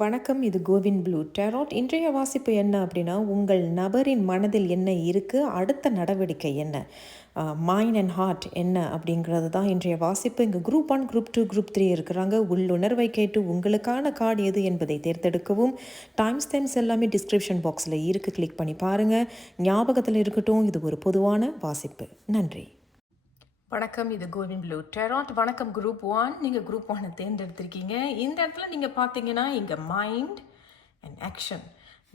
வணக்கம். இது CoWIN blue டேராட். இன்றைய வாசிப்பு என்ன அப்படின்னா, உங்கள் நபரின் மனதில் என்ன இருக்குது, அடுத்த நடவடிக்கை என்ன, மைண்ட் அண்ட் ஹார்ட் என்ன அப்படிங்கிறது தான் இன்றைய வாசிப்பு. இங்கே குரூப் 1, குரூப் 2, குரூப் 3 இருக்கிறாங்க. உள்ளுணர்வை கேட்டு உங்களுக்கான கார்டு எது என்பதை தேர்ந்தெடுக்கவும். டைம் ஸ்டாம்ப்ஸ் எல்லாமே டிஸ்கிரிப்ஷன் பாக்ஸில் இருக்குது, கிளிக் பண்ணி பாருங்கள். ஞாபகத்தில் இருக்கட்டும், இது ஒரு பொதுவான வாசிப்பு. நன்றி. வணக்கம். இது கோவின் ப்ளூ டேராட். வணக்கம் குரூப் 1. நீங்கள் குரூப் 1 தேர்ந்தெடுத்திருக்கீங்க. இந்த இடத்துல நீங்கள் பார்த்தீங்கன்னா இங்கே மைண்ட் அண்ட் ஆக்ஷன்.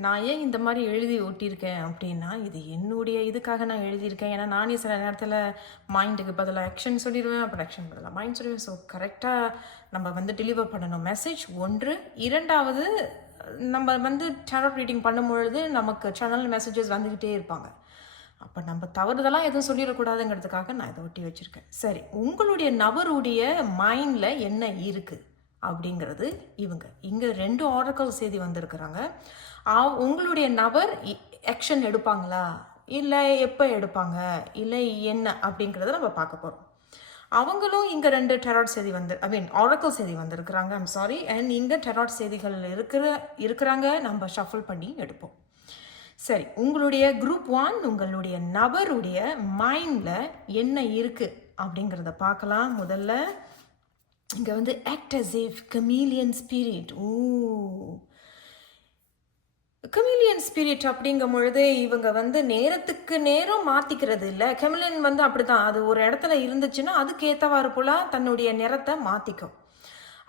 நான் ஏன் இந்த மாதிரி எழுதி ஒட்டியிருக்கேன் அப்படின்னா, இது என்னுடைய இதுக்காக நான் எழுதியிருக்கேன். ஏன்னா நானே சில நேரத்தில் மைண்டுக்கு பதிலாக ஆக்ஷன் சொல்லிடுவேன், அப்புறம் ஆக்ஷன் பதிலாக மைண்ட் சொல்லிடுவேன். ஸோ கரெக்டாக நம்ம வந்து டெலிவர் பண்ணணும் மெசேஜ். ஒன்று. இரண்டாவது, நம்ம வந்து டேராட் ரீடிங் பண்ணும்பொழுது நமக்கு சேனல் மெசேஜஸ் வந்துக்கிட்டே இருப்பாங்க. அப்போ நம்ம தவறுதெல்லாம் எதுவும் சொல்லிடக்கூடாதுங்கிறதுக்காக நான் இதை ஒட்டி வச்சுருக்கேன். சரி, உங்களுடைய நபருடைய மைண்டில் என்ன இருக்குது அப்படிங்கிறது இங்கே 2 ஆரக்கல் செய்தி வந்திருக்கிறாங்க. உங்களுடைய நபர் ஆக்ஷன் எடுப்பாங்களா, இல்லை எப்போ எடுப்பாங்க, இல்லை என்ன அப்படிங்கிறத நம்ம பார்க்க போகிறோம். அவங்களும் இங்கே 2 டெராட் செய்தி ஆரக்கல் செய்தி வந்திருக்கிறாங்க. I'm sorry. அண்ட் இங்கே டெராட் செய்திகள் இருக்கிறாங்க. நம்ம ஷஃபிள் பண்ணி எடுப்போம். சரி, உங்களுடைய குரூப் 1 உங்களுடைய நபருடைய மைண்டில் என்ன இருக்குது அப்படிங்கிறத பார்க்கலாம். முதல்ல இங்கே வந்து act as if chameleon spirit. Chameleon spirit அப்படிங்கும் பொழுது இவங்க வந்து நேரத்துக்கு நேரம் மாற்றிக்கிறது இல்லை. கமீலியன் வந்து அப்படி தான், அது ஒரு இடத்துல இருந்துச்சுன்னா அதுக்கேற்றவாறு போல் தன்னுடைய நிறத்தை மாற்றிக்கும்.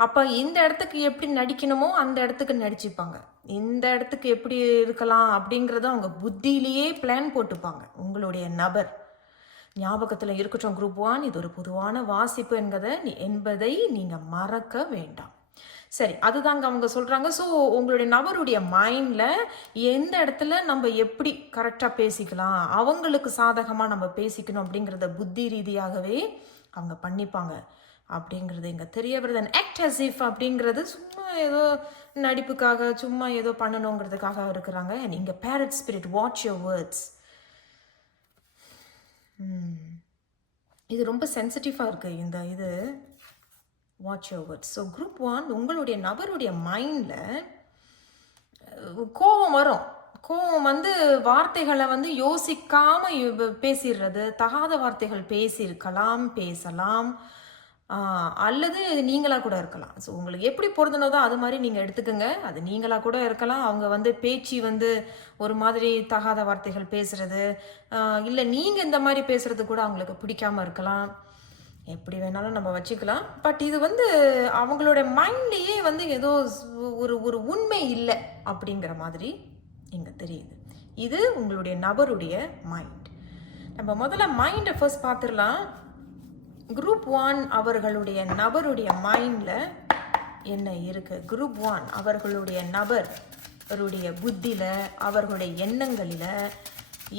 அப்போ இந்த இடத்துக்கு எப்படி நடிக்கணுமோ அந்த இடத்துக்கு நடிச்சுப்பாங்க. இந்த இடத்துக்கு எப்படி இருக்கலாம் அப்படிங்கிறத அவங்க புத்தியிலேயே பிளான் போட்டுப்பாங்க. உங்களுடைய நபர் ஞாபகத்தில் இருக்கட்டும் குரூப் 1, இது ஒரு பொதுவான வாசிப்பு என்பதை நீங்கள் மறக்க வேண்டாம். சரி, அதுதாங்க அவங்க சொல்கிறாங்க. ஸோ உங்களுடைய நபருடைய மைண்டில் எந்த இடத்துல நம்ம எப்படி கரெக்டாக பேசிக்கலாம், அவங்களுக்கு சாதகமாக நம்ம பேசிக்கணும் அப்படிங்கிறத புத்தி ரீதியாகவே அவங்க பண்ணிப்பாங்க அப்படிங்கிறது இங்கே தெரிய வருது. ஆக்ட் அஸ் இஃப் அப்படிங்கிறது சும்மா ஏதோ நடிப்புக்காக, சும்மா ஏதோ பண்ணணுங்கிறதுக்காக இருக்கிறாங்க. இங்கே parrot spirit, watch your words. இது ரொம்ப சென்சிட்டிவாக இருக்குது இந்த இது watch your words. So group 1 உங்களுடைய நபருடைய மைண்டில் கோபம் வரும். கோபம் வந்து வார்த்தைகளை வந்து யோசிக்காமல் பேசிடுறது, தகாத வார்த்தைகள் பேசலாம், அல்லது நீங்களாக கூட இருக்கலாம். ஸோ உங்களுக்கு எப்படி பொருந்தனதோ அது மாதிரி நீங்கள் எடுத்துக்கோங்க. அது நீங்களாக கூட இருக்கலாம். அவங்க வந்து பேச்சு வந்து ஒரு மாதிரி தகாத வார்த்தைகள் பேசுகிறது, இல்லை நீங்கள் இந்த மாதிரி பேசுகிறது கூட அவங்களுக்கு பிடிக்காமல் இருக்கலாம். எப்படி வேணாலும் நம்ம வச்சுக்கலாம். பட் இது வந்து அவங்களோட மைண்ட்லேயே வந்து ஏதோ ஒரு உண்மை இல்லை அப்படிங்கிற மாதிரி இங்கே தெரியுது. இது உங்களுடைய நபருடைய மைண்ட். நம்ம முதல்ல மைண்டை ஃபர்ஸ்ட் பார்த்துடலாம். குரூப் 1 அவர்களுடைய நபருடைய மைண்டில் என்ன இருக்குது, குரூப் 1 அவர்களுடைய நபருடைய புத்தியில், அவர்களுடைய எண்ணங்களில்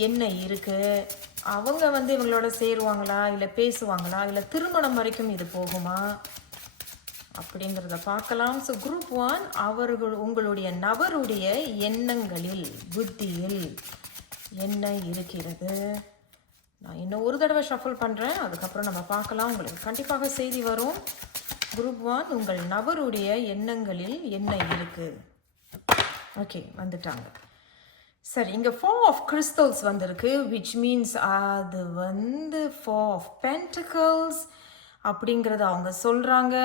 என்ன இருக்குது, அவங்க வந்து இவங்களோட சேருவாங்களா, இல்லை பேசுவாங்களா, இல்லை திருமணம் வரைக்கும் இது போகுமா அப்படிங்கிறத பார்க்கலாம். ஸோ குரூப் 1 உங்களுடைய நபருடைய எண்ணங்களில், புத்தியில் என்ன இருக்கிறது. நான் இன்னும் ஒரு தடவை ஷஃபிள் பண்ணுறேன், அதுக்கப்புறம் நம்ம பார்க்கலாம். உங்களுக்கு கண்டிப்பாக செய்தி வரும். குரூப் 1 உங்கள் நபருடைய எண்ணங்களில் என்ன இருக்குது. ஓகே, வந்துட்டாங்க. சரி, இங்கே 4 ஆஃப் கிறிஸ்டல்ஸ் வந்திருக்கு, விச் மீன்ஸ் அது வந்து 4 ஆஃப் பென்டிகல்ஸ் அப்படிங்கிறத அவங்க சொல்கிறாங்க.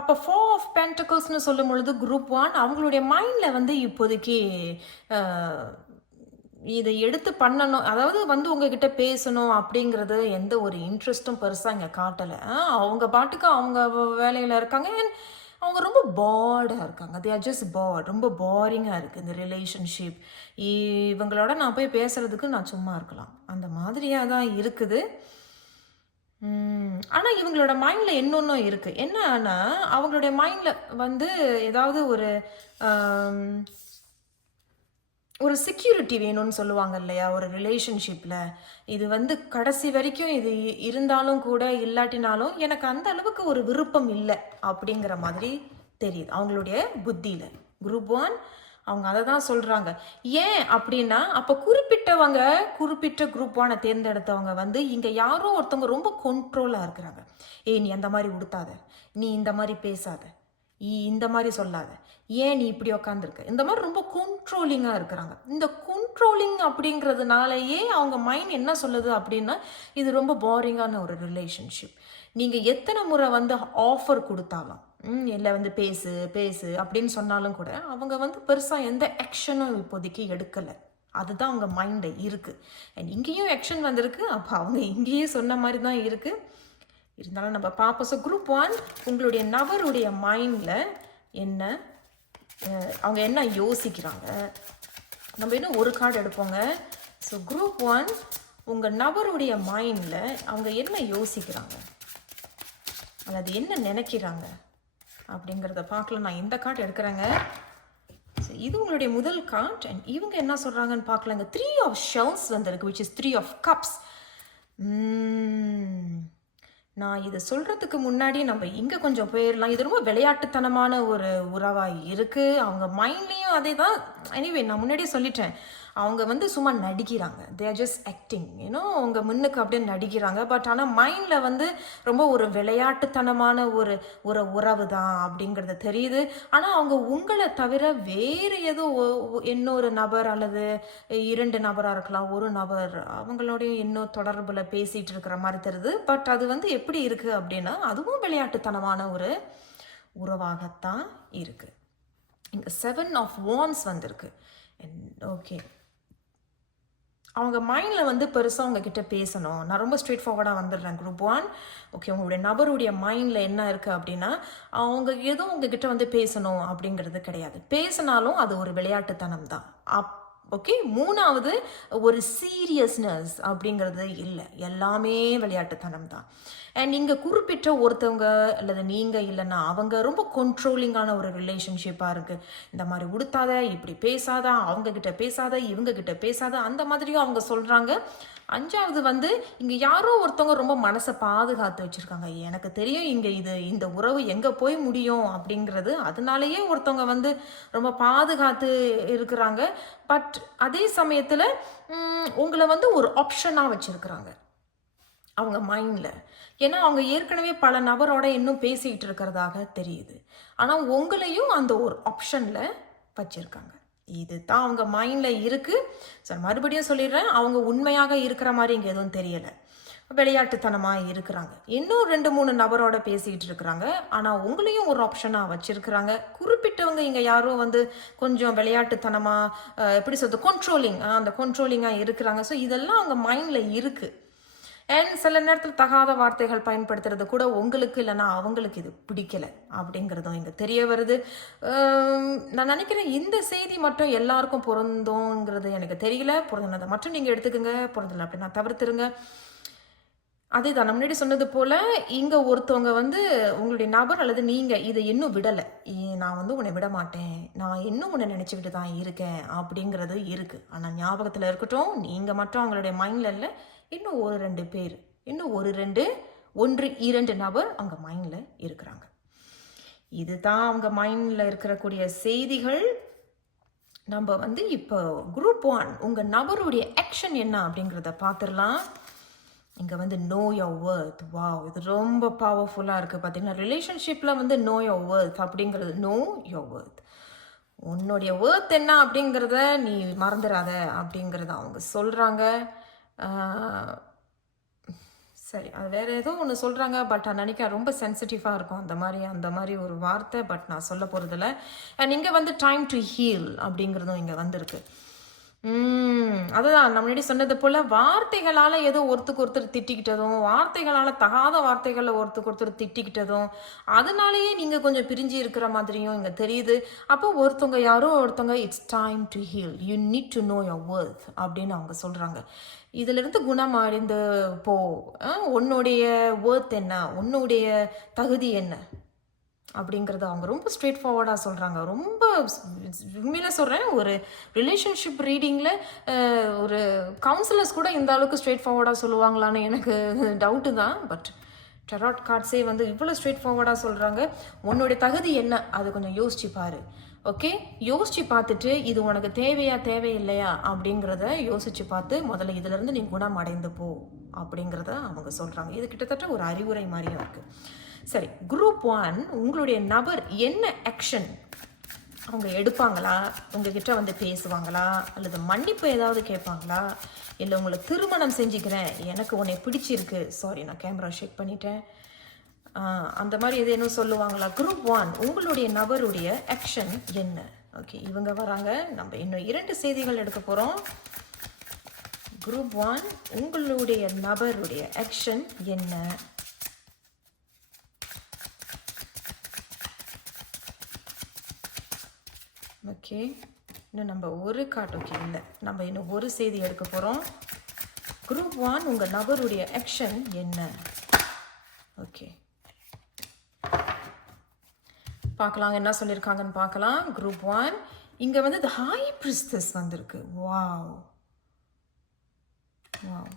அப்போ 4 ஆஃப் பென்டிகல்ஸ்னு சொல்லும் பொழுது குரூப் 1 அவங்களுடைய மைண்டில் வந்து இப்போதைக்கு இதை எடுத்து பண்ணணும், அதாவது வந்து உங்ககிட்ட பேசணும் அப்படிங்கிறது எந்த ஒரு இன்ட்ரெஸ்ட்டும் பெருசாக இங்கே காட்டலை. அவங்க பாட்டுக்கு அவங்க வேலையில் இருக்காங்க. அவங்க ரொம்ப பார்டாக இருக்காங்க. They are just part. ரொம்ப பாரிங்காக இருக்குது இந்த ரிலேஷன்ஷிப். இவங்களோட நான் போய் பேசுகிறதுக்கு நான் சும்மா இருக்கலாம், அந்த மாதிரியாக தான் இருக்குது. ஆனால் இவங்களோட மைண்டில் இன்னொன்றும் இருக்குது. என்னன்னா, அவங்களுடைய மைண்டில் வந்து ஏதாவது ஒரு செக்யூரிட்டி வேணும்னு சொல்லுவாங்க இல்லையா, ஒரு ரிலேஷன்ஷிப்பில். இது வந்து கடைசி வரைக்கும் இது இருந்தாலும் கூட இல்லாட்டினாலும் எனக்கு அந்த அளவுக்கு ஒரு விருப்பம் இல்லை அப்படிங்கிற மாதிரி தெரியுது அவங்களுடைய புத்தியில். குரூப் 1 அவங்க அதை தான் சொல்கிறாங்க. ஏன் அப்படின்னா, அப்போ குறிப்பிட்ட குரூப் 1 தேர்ந்தெடுத்தவங்க வந்து இங்கே யாரோ ஒருத்தவங்க ரொம்ப கண்ட்ரோலாக இருக்கிறாங்க. நீ அந்த மாதிரி உடுத்தாத, நீ இந்த மாதிரி பேசாத, இந்த மாதிரி சொல்லாத, ஏன் நீ இப்படி உக்காந்துருக்க, இந்த மாதிரி ரொம்ப கண்ட்ரோலிங்காக இருக்கிறாங்க. இந்த கண்ட்ரோலிங் அப்படிங்கிறதுனாலயே அவங்க மைண்ட் என்ன சொல்லுது அப்படின்னா, இது ரொம்ப போரிங்கான ஒரு ரிலேஷன்ஷிப். நீங்கள் எத்தனை முறை வந்து ஆஃபர் கொடுத்தாலும், இல்லை வந்து பேசு பேசு அப்படின்னு சொன்னாலும் கூட அவங்க வந்து பெருசாக எந்த ஆக்ஷனும் இப்போதைக்கு எடுக்கலை. அதுதான் அவங்க மைண்டில் இருக்குது. அண்ட் இங்கேயும் ஆக்ஷன் வந்திருக்கு, அப்போ அவங்க இங்கேயும் சொன்ன மாதிரி தான் இருக்குது. இருந்தாலும் நம்ம பார்ப்போம். ஸோ குரூப் 1, உங்களுடைய நபருடைய மைண்டில் என்ன, அவங்க என்ன யோசிக்கிறாங்க. நம்ம இன்னும் ஒரு கார்டு எடுப்போங்க. ஸோ குரூப் 1, உங்கள் நபருடைய மைண்டில் அவங்க என்ன யோசிக்கிறாங்க, அதாவது என்ன நினைக்கிறாங்க அப்படிங்கிறத பார்க்கலாம். நான் இந்த கார்டு எடுக்கிறேங்க. ஸோ இது உங்களுடைய முதல் கார்டு. அண்ட் இவங்க என்ன சொல்கிறாங்கன்னு பார்க்கலாங்க. 3 ஆஃப் ஷெல்ஸ் வந்திருக்கு, which is 3 ஆஃப் கப்ஸ். நான் இதை சொல்கிறதுக்கு முன்னாடி நம்ம இங்கே கொஞ்சம் போயிடலாம். இது ரொம்ப விளையாட்டுத்தனமான ஒரு உறவாக இருக்குது. அவங்க மைண்ட்லேயும் அதே தான். எனிவே, நான் முன்னாடியே சொல்லிட்டேன், அவங்க வந்து சும்மா நடிக்கிறாங்க. தே ஆர் ஜஸ்ட் ஆக்டிங், அவங்க முன்னுக்கு அப்படியே நடிக்கிறாங்க. பட் ஆனால் மைண்டில் வந்து ரொம்ப ஒரு விளையாட்டுத்தனமான ஒரு உறவு தான் அப்படிங்கிறது தெரியுது. ஆனால் அவங்க உங்களை தவிர வேறு ஏதோ இன்னொரு நபர் அல்லது 2 நபராக இருக்கலாம், ஒரு நபர் அவங்களோடையும் இன்னும் தொடர்பில் பேசிகிட்டு இருக்கிற மாதிரி தெரியுது. பட் அது வந்து எப்படி இருக்குது அப்படின்னா, அதுவும் விளையாட்டுத்தனமான ஒரு உறவாகத்தான் இருக்குது. இங்கே 7 ஆஃப் வான்ஸ் வந்திருக்கு. ஓகே, அவங்க மைண்டில் வந்து பெருசாக உங்ககிட்ட பேசணும். நான் ரொம்ப ஸ்ட்ரெயிட் ஃபார்வர்டாக வந்துடுறேன் குரூப் 1. ஓகே, உங்களுடைய நபருடைய மைண்டில் என்ன இருக்குது அப்படின்னா, அவங்க எதுவும் உங்ககிட்ட வந்து பேசணும் அப்படிங்கிறது கிடையாது. பேசினாலும் அது ஒரு விளையாட்டுத்தனம் தான். ஓகே, 3வது ஒரு சீரியஸ்னஸ் அப்படிங்கிறது இல்லை, எல்லாமே விளையாட்டுத்தனம் தான். அண்ட் இங்கே குறிப்பிட்ட ஒருத்தவங்க அல்லது நீங்கள் இல்லைன்னா அவங்க ரொம்ப கண்ட்ரோலிங்கான ஒரு ரிலேஷன்ஷிப்பாக இருக்குது. இந்த மாதிரி உடுத்தாத, இப்படி பேசாத, அவங்கக்கிட்ட பேசாத, இவங்கக்கிட்ட பேசாத, அந்த மாதிரியும் அவங்க சொல்கிறாங்க. 5வது வந்து இங்கே யாரோ ஒருத்தவங்க ரொம்ப மனசை பாதுகாத்து வச்சுருக்காங்க. எனக்கு தெரியும் இங்கே இந்த உறவு எங்கே போய் முடியும் அப்படிங்கிறது. அதனாலேயே ஒருத்தவங்க வந்து ரொம்ப பாதுகாத்து இருக்கிறாங்க. பட் அதே சமயத்தில் உங்களை வந்து ஒரு ஆப்ஷனாக வச்சுருக்குறாங்க அவங்க மைண்டில். ஏன்னா அவங்க ஏற்கனவே பல நபரோட இன்னும் பேசிக்கிட்டு இருக்கிறதாக தெரியுது. ஆனால் உங்களையும் அந்த ஒரு ஆப்ஷனில் வச்சுருக்காங்க. இது தான் அவங்க மைண்டில் இருக்குது. சார் மறுபடியும் சொல்லிடுறேன், அவங்க உண்மையாக இருக்கிற மாதிரி இங்கே எதுவும் தெரியலை, விளையாட்டுத்தனமாக இருக்கிறாங்க. இன்னும் 2-3 நபரோட பேசிக்கிட்டு இருக்கிறாங்க. ஆனால் உங்களையும் ஒரு ஆப்ஷனாக வச்சுருக்கிறாங்க. குறிப்பிட்டவங்க இங்கே யாரும் வந்து கொஞ்சம் விளையாட்டுத்தனமாக எப்படி சொல்றது, கண்ட்ரோலிங், அந்த கண்ட்ரோலிங்காக இருக்கிறாங்க. ஸோ இதெல்லாம் அவங்க மைண்டில் இருக்குது. அண்ட் சில நேரத்தில் தகாத வார்த்தைகள் பயன்படுத்துறது கூட உங்களுக்கு இல்லைன்னா அவங்களுக்கு இது பிடிக்கலை அப்படிங்கிறதும் இங்கே தெரிய வருது. நான் நினைக்கிறேன் இந்த செய்தி மட்டும் எல்லாருக்கும் பொருந்தோங்கிறது எனக்கு தெரியல. பொருந்தினதை மட்டும் நீங்கள் எடுத்துக்கோங்க, பொருந்தலை அப்படின்னா தவிர்த்துருங்க. அதே தான் நான் முன்னாடி சொன்னது போல், இங்கே ஒருத்தவங்க வந்து உங்களுடைய நபர் அல்லது நீங்கள் இதை இன்னும் விடலை. நான் வந்து உன்னை விட மாட்டேன், நான் இன்னும் உன்னை நினச்சிக்கிட்டு தான் இருக்கேன் அப்படிங்கிறது இருக்குது. ஆனால் ஞாபகத்தில் இருக்கட்டும், நீங்கள் மட்டும் அவங்களுடைய மைண்டில் இல்லை, இன்னும் 1-2 பேர், இன்னும் 1-2 நபர் அவங்க மைண்டில் இருக்கிறாங்க. இதுதான் அவங்க மைண்டில் இருக்கக்கூடிய செய்திகள். நம்ம வந்து இப்போ குரூப் 1 உங்கள் நபருடைய ஆக்ஷன் என்ன அப்படிங்கிறத பார்த்துடலாம். இங்கே வந்து நோ யோர் வர்த். வாவ், இது ரொம்ப பவர்ஃபுல்லாக இருக்குது. பார்த்தீங்கன்னா ரிலேஷன்ஷிப்பில் வந்து நோ யோர் வர்த் அப்படிங்கிறது, நோ யோர் வர்த், உன்னுடைய வர்த் என்ன அப்படிங்கிறத நீ மறந்துடாத அப்படிங்கிறத அவங்க சொல்கிறாங்க. சரி, அது வேறு ஏதோ ஒன்று சொல்கிறாங்க. பட் நான் நினைக்கிறேன் ரொம்ப சென்சிட்டிவாக இருக்கும் அந்த மாதிரி ஒரு வார்த்தை. பட் நான் சொல்ல போகிறதில்ல. அண்ட் இங்கே வந்து டைம் டு ஹீல் அப்படிங்கிறதும் இங்கே வந்திருக்கு. அதுதான் நான் முன்னாடி சொன்னது போல், வார்த்தைகளால் ஏதோ ஒருத்தர் திட்டிக்கிட்டதும், வார்த்தைகளால் தகாத வார்த்தைகளை ஒருத்தர் திட்டிக்கிட்டதும், அதனாலேயே நீங்கள் கொஞ்சம் பிரிஞ்சு இருக்கிற மாதிரியும் இங்கே தெரியுது. அப்போ யாரோ ஒருத்தவங்க it's time to heal, you need to know your worth அப்படின்னு அவங்க சொல்கிறாங்க. இதிலிருந்து குணம் அடைந்து போ, உன்னுடைய வர்த் என்ன, உன்னுடைய தகுதி என்ன அப்படிங்கிறத அவங்க ரொம்ப ஸ்ட்ரெயிட் ஃபார்வர்டாக சொல்கிறாங்க. ரொம்ப உண்மையில சொல்கிறேன், ஒரு ரிலேஷன்ஷிப் ரீடிங்கில் ஒரு கவுன்சிலர்ஸ் கூட இந்த அளவுக்கு ஸ்ட்ரெயிட் ஃபார்வர்டாக சொல்லுவாங்களான்னு எனக்கு டவுட்டு தான். பட் டெராட் கார்ட்ஸே வந்து இவ்வளோ ஸ்ட்ரெயிட் ஃபார்வர்டாக சொல்கிறாங்க. உன்னுடைய தகுதி என்ன, அது கொஞ்சம் யோசிச்சு பாரு. ஓகே, யோசிச்சு பார்த்துட்டு இது உனக்கு தேவையில்லையா அப்படிங்கிறத யோசிச்சு பார்த்து முதல்ல இதிலேருந்து நீ குணம் அடைந்து போ அப்படிங்கிறத அவங்க சொல்கிறாங்க. இது கிட்டத்தட்ட ஒரு அறிவுரை மாதிரியும் இருக்குது. சரி, குரூப் 1 உங்களுடைய நபர் என்ன ஆக்ஷன் அவங்க எடுப்பாங்களா, உங்ககிட்ட வந்து பேசுவாங்களா, அல்லது மன்னிப்பு ஏதாவது கேட்பாங்களா, இல்லை உங்களை திருமணம் செஞ்சுக்கிறேன், எனக்கு உன்னை பிடிச்சிருக்கு, சாரி நான் கேமரா ஷேக் பண்ணிட்டேன், அந்த மாதிரி எதுவும் சொல்லுவாங்களா. குரூப் 1 உங்களுடைய நபருடைய ஆக்ஷன் என்ன? ஓகே, இவங்க வராங்க. நம்ம இன்னும் 2 செய்திகள் எடுக்க போகிறோம். குரூப் 1 உங்களுடைய நபருடைய ஆக்ஷன் என்ன? ஓகே, இன்னும் நம்ம ஒரு கார்டு. ஓகே, இல்லை, நம்ம இன்னும் ஒரு செய்தி எடுக்க போகிறோம். குரூப் 1 உங்கள் நபருடைய ஆக்ஷன் என்ன? ஓகே, பார்க்கலாம் என்ன சொல்லியிருக்காங்கன்னு பார்க்கலாம். குரூப் 1 இங்கே வந்து தி ஹை பிரிஸ்டஸ் வந்திருக்கு. Wow wow.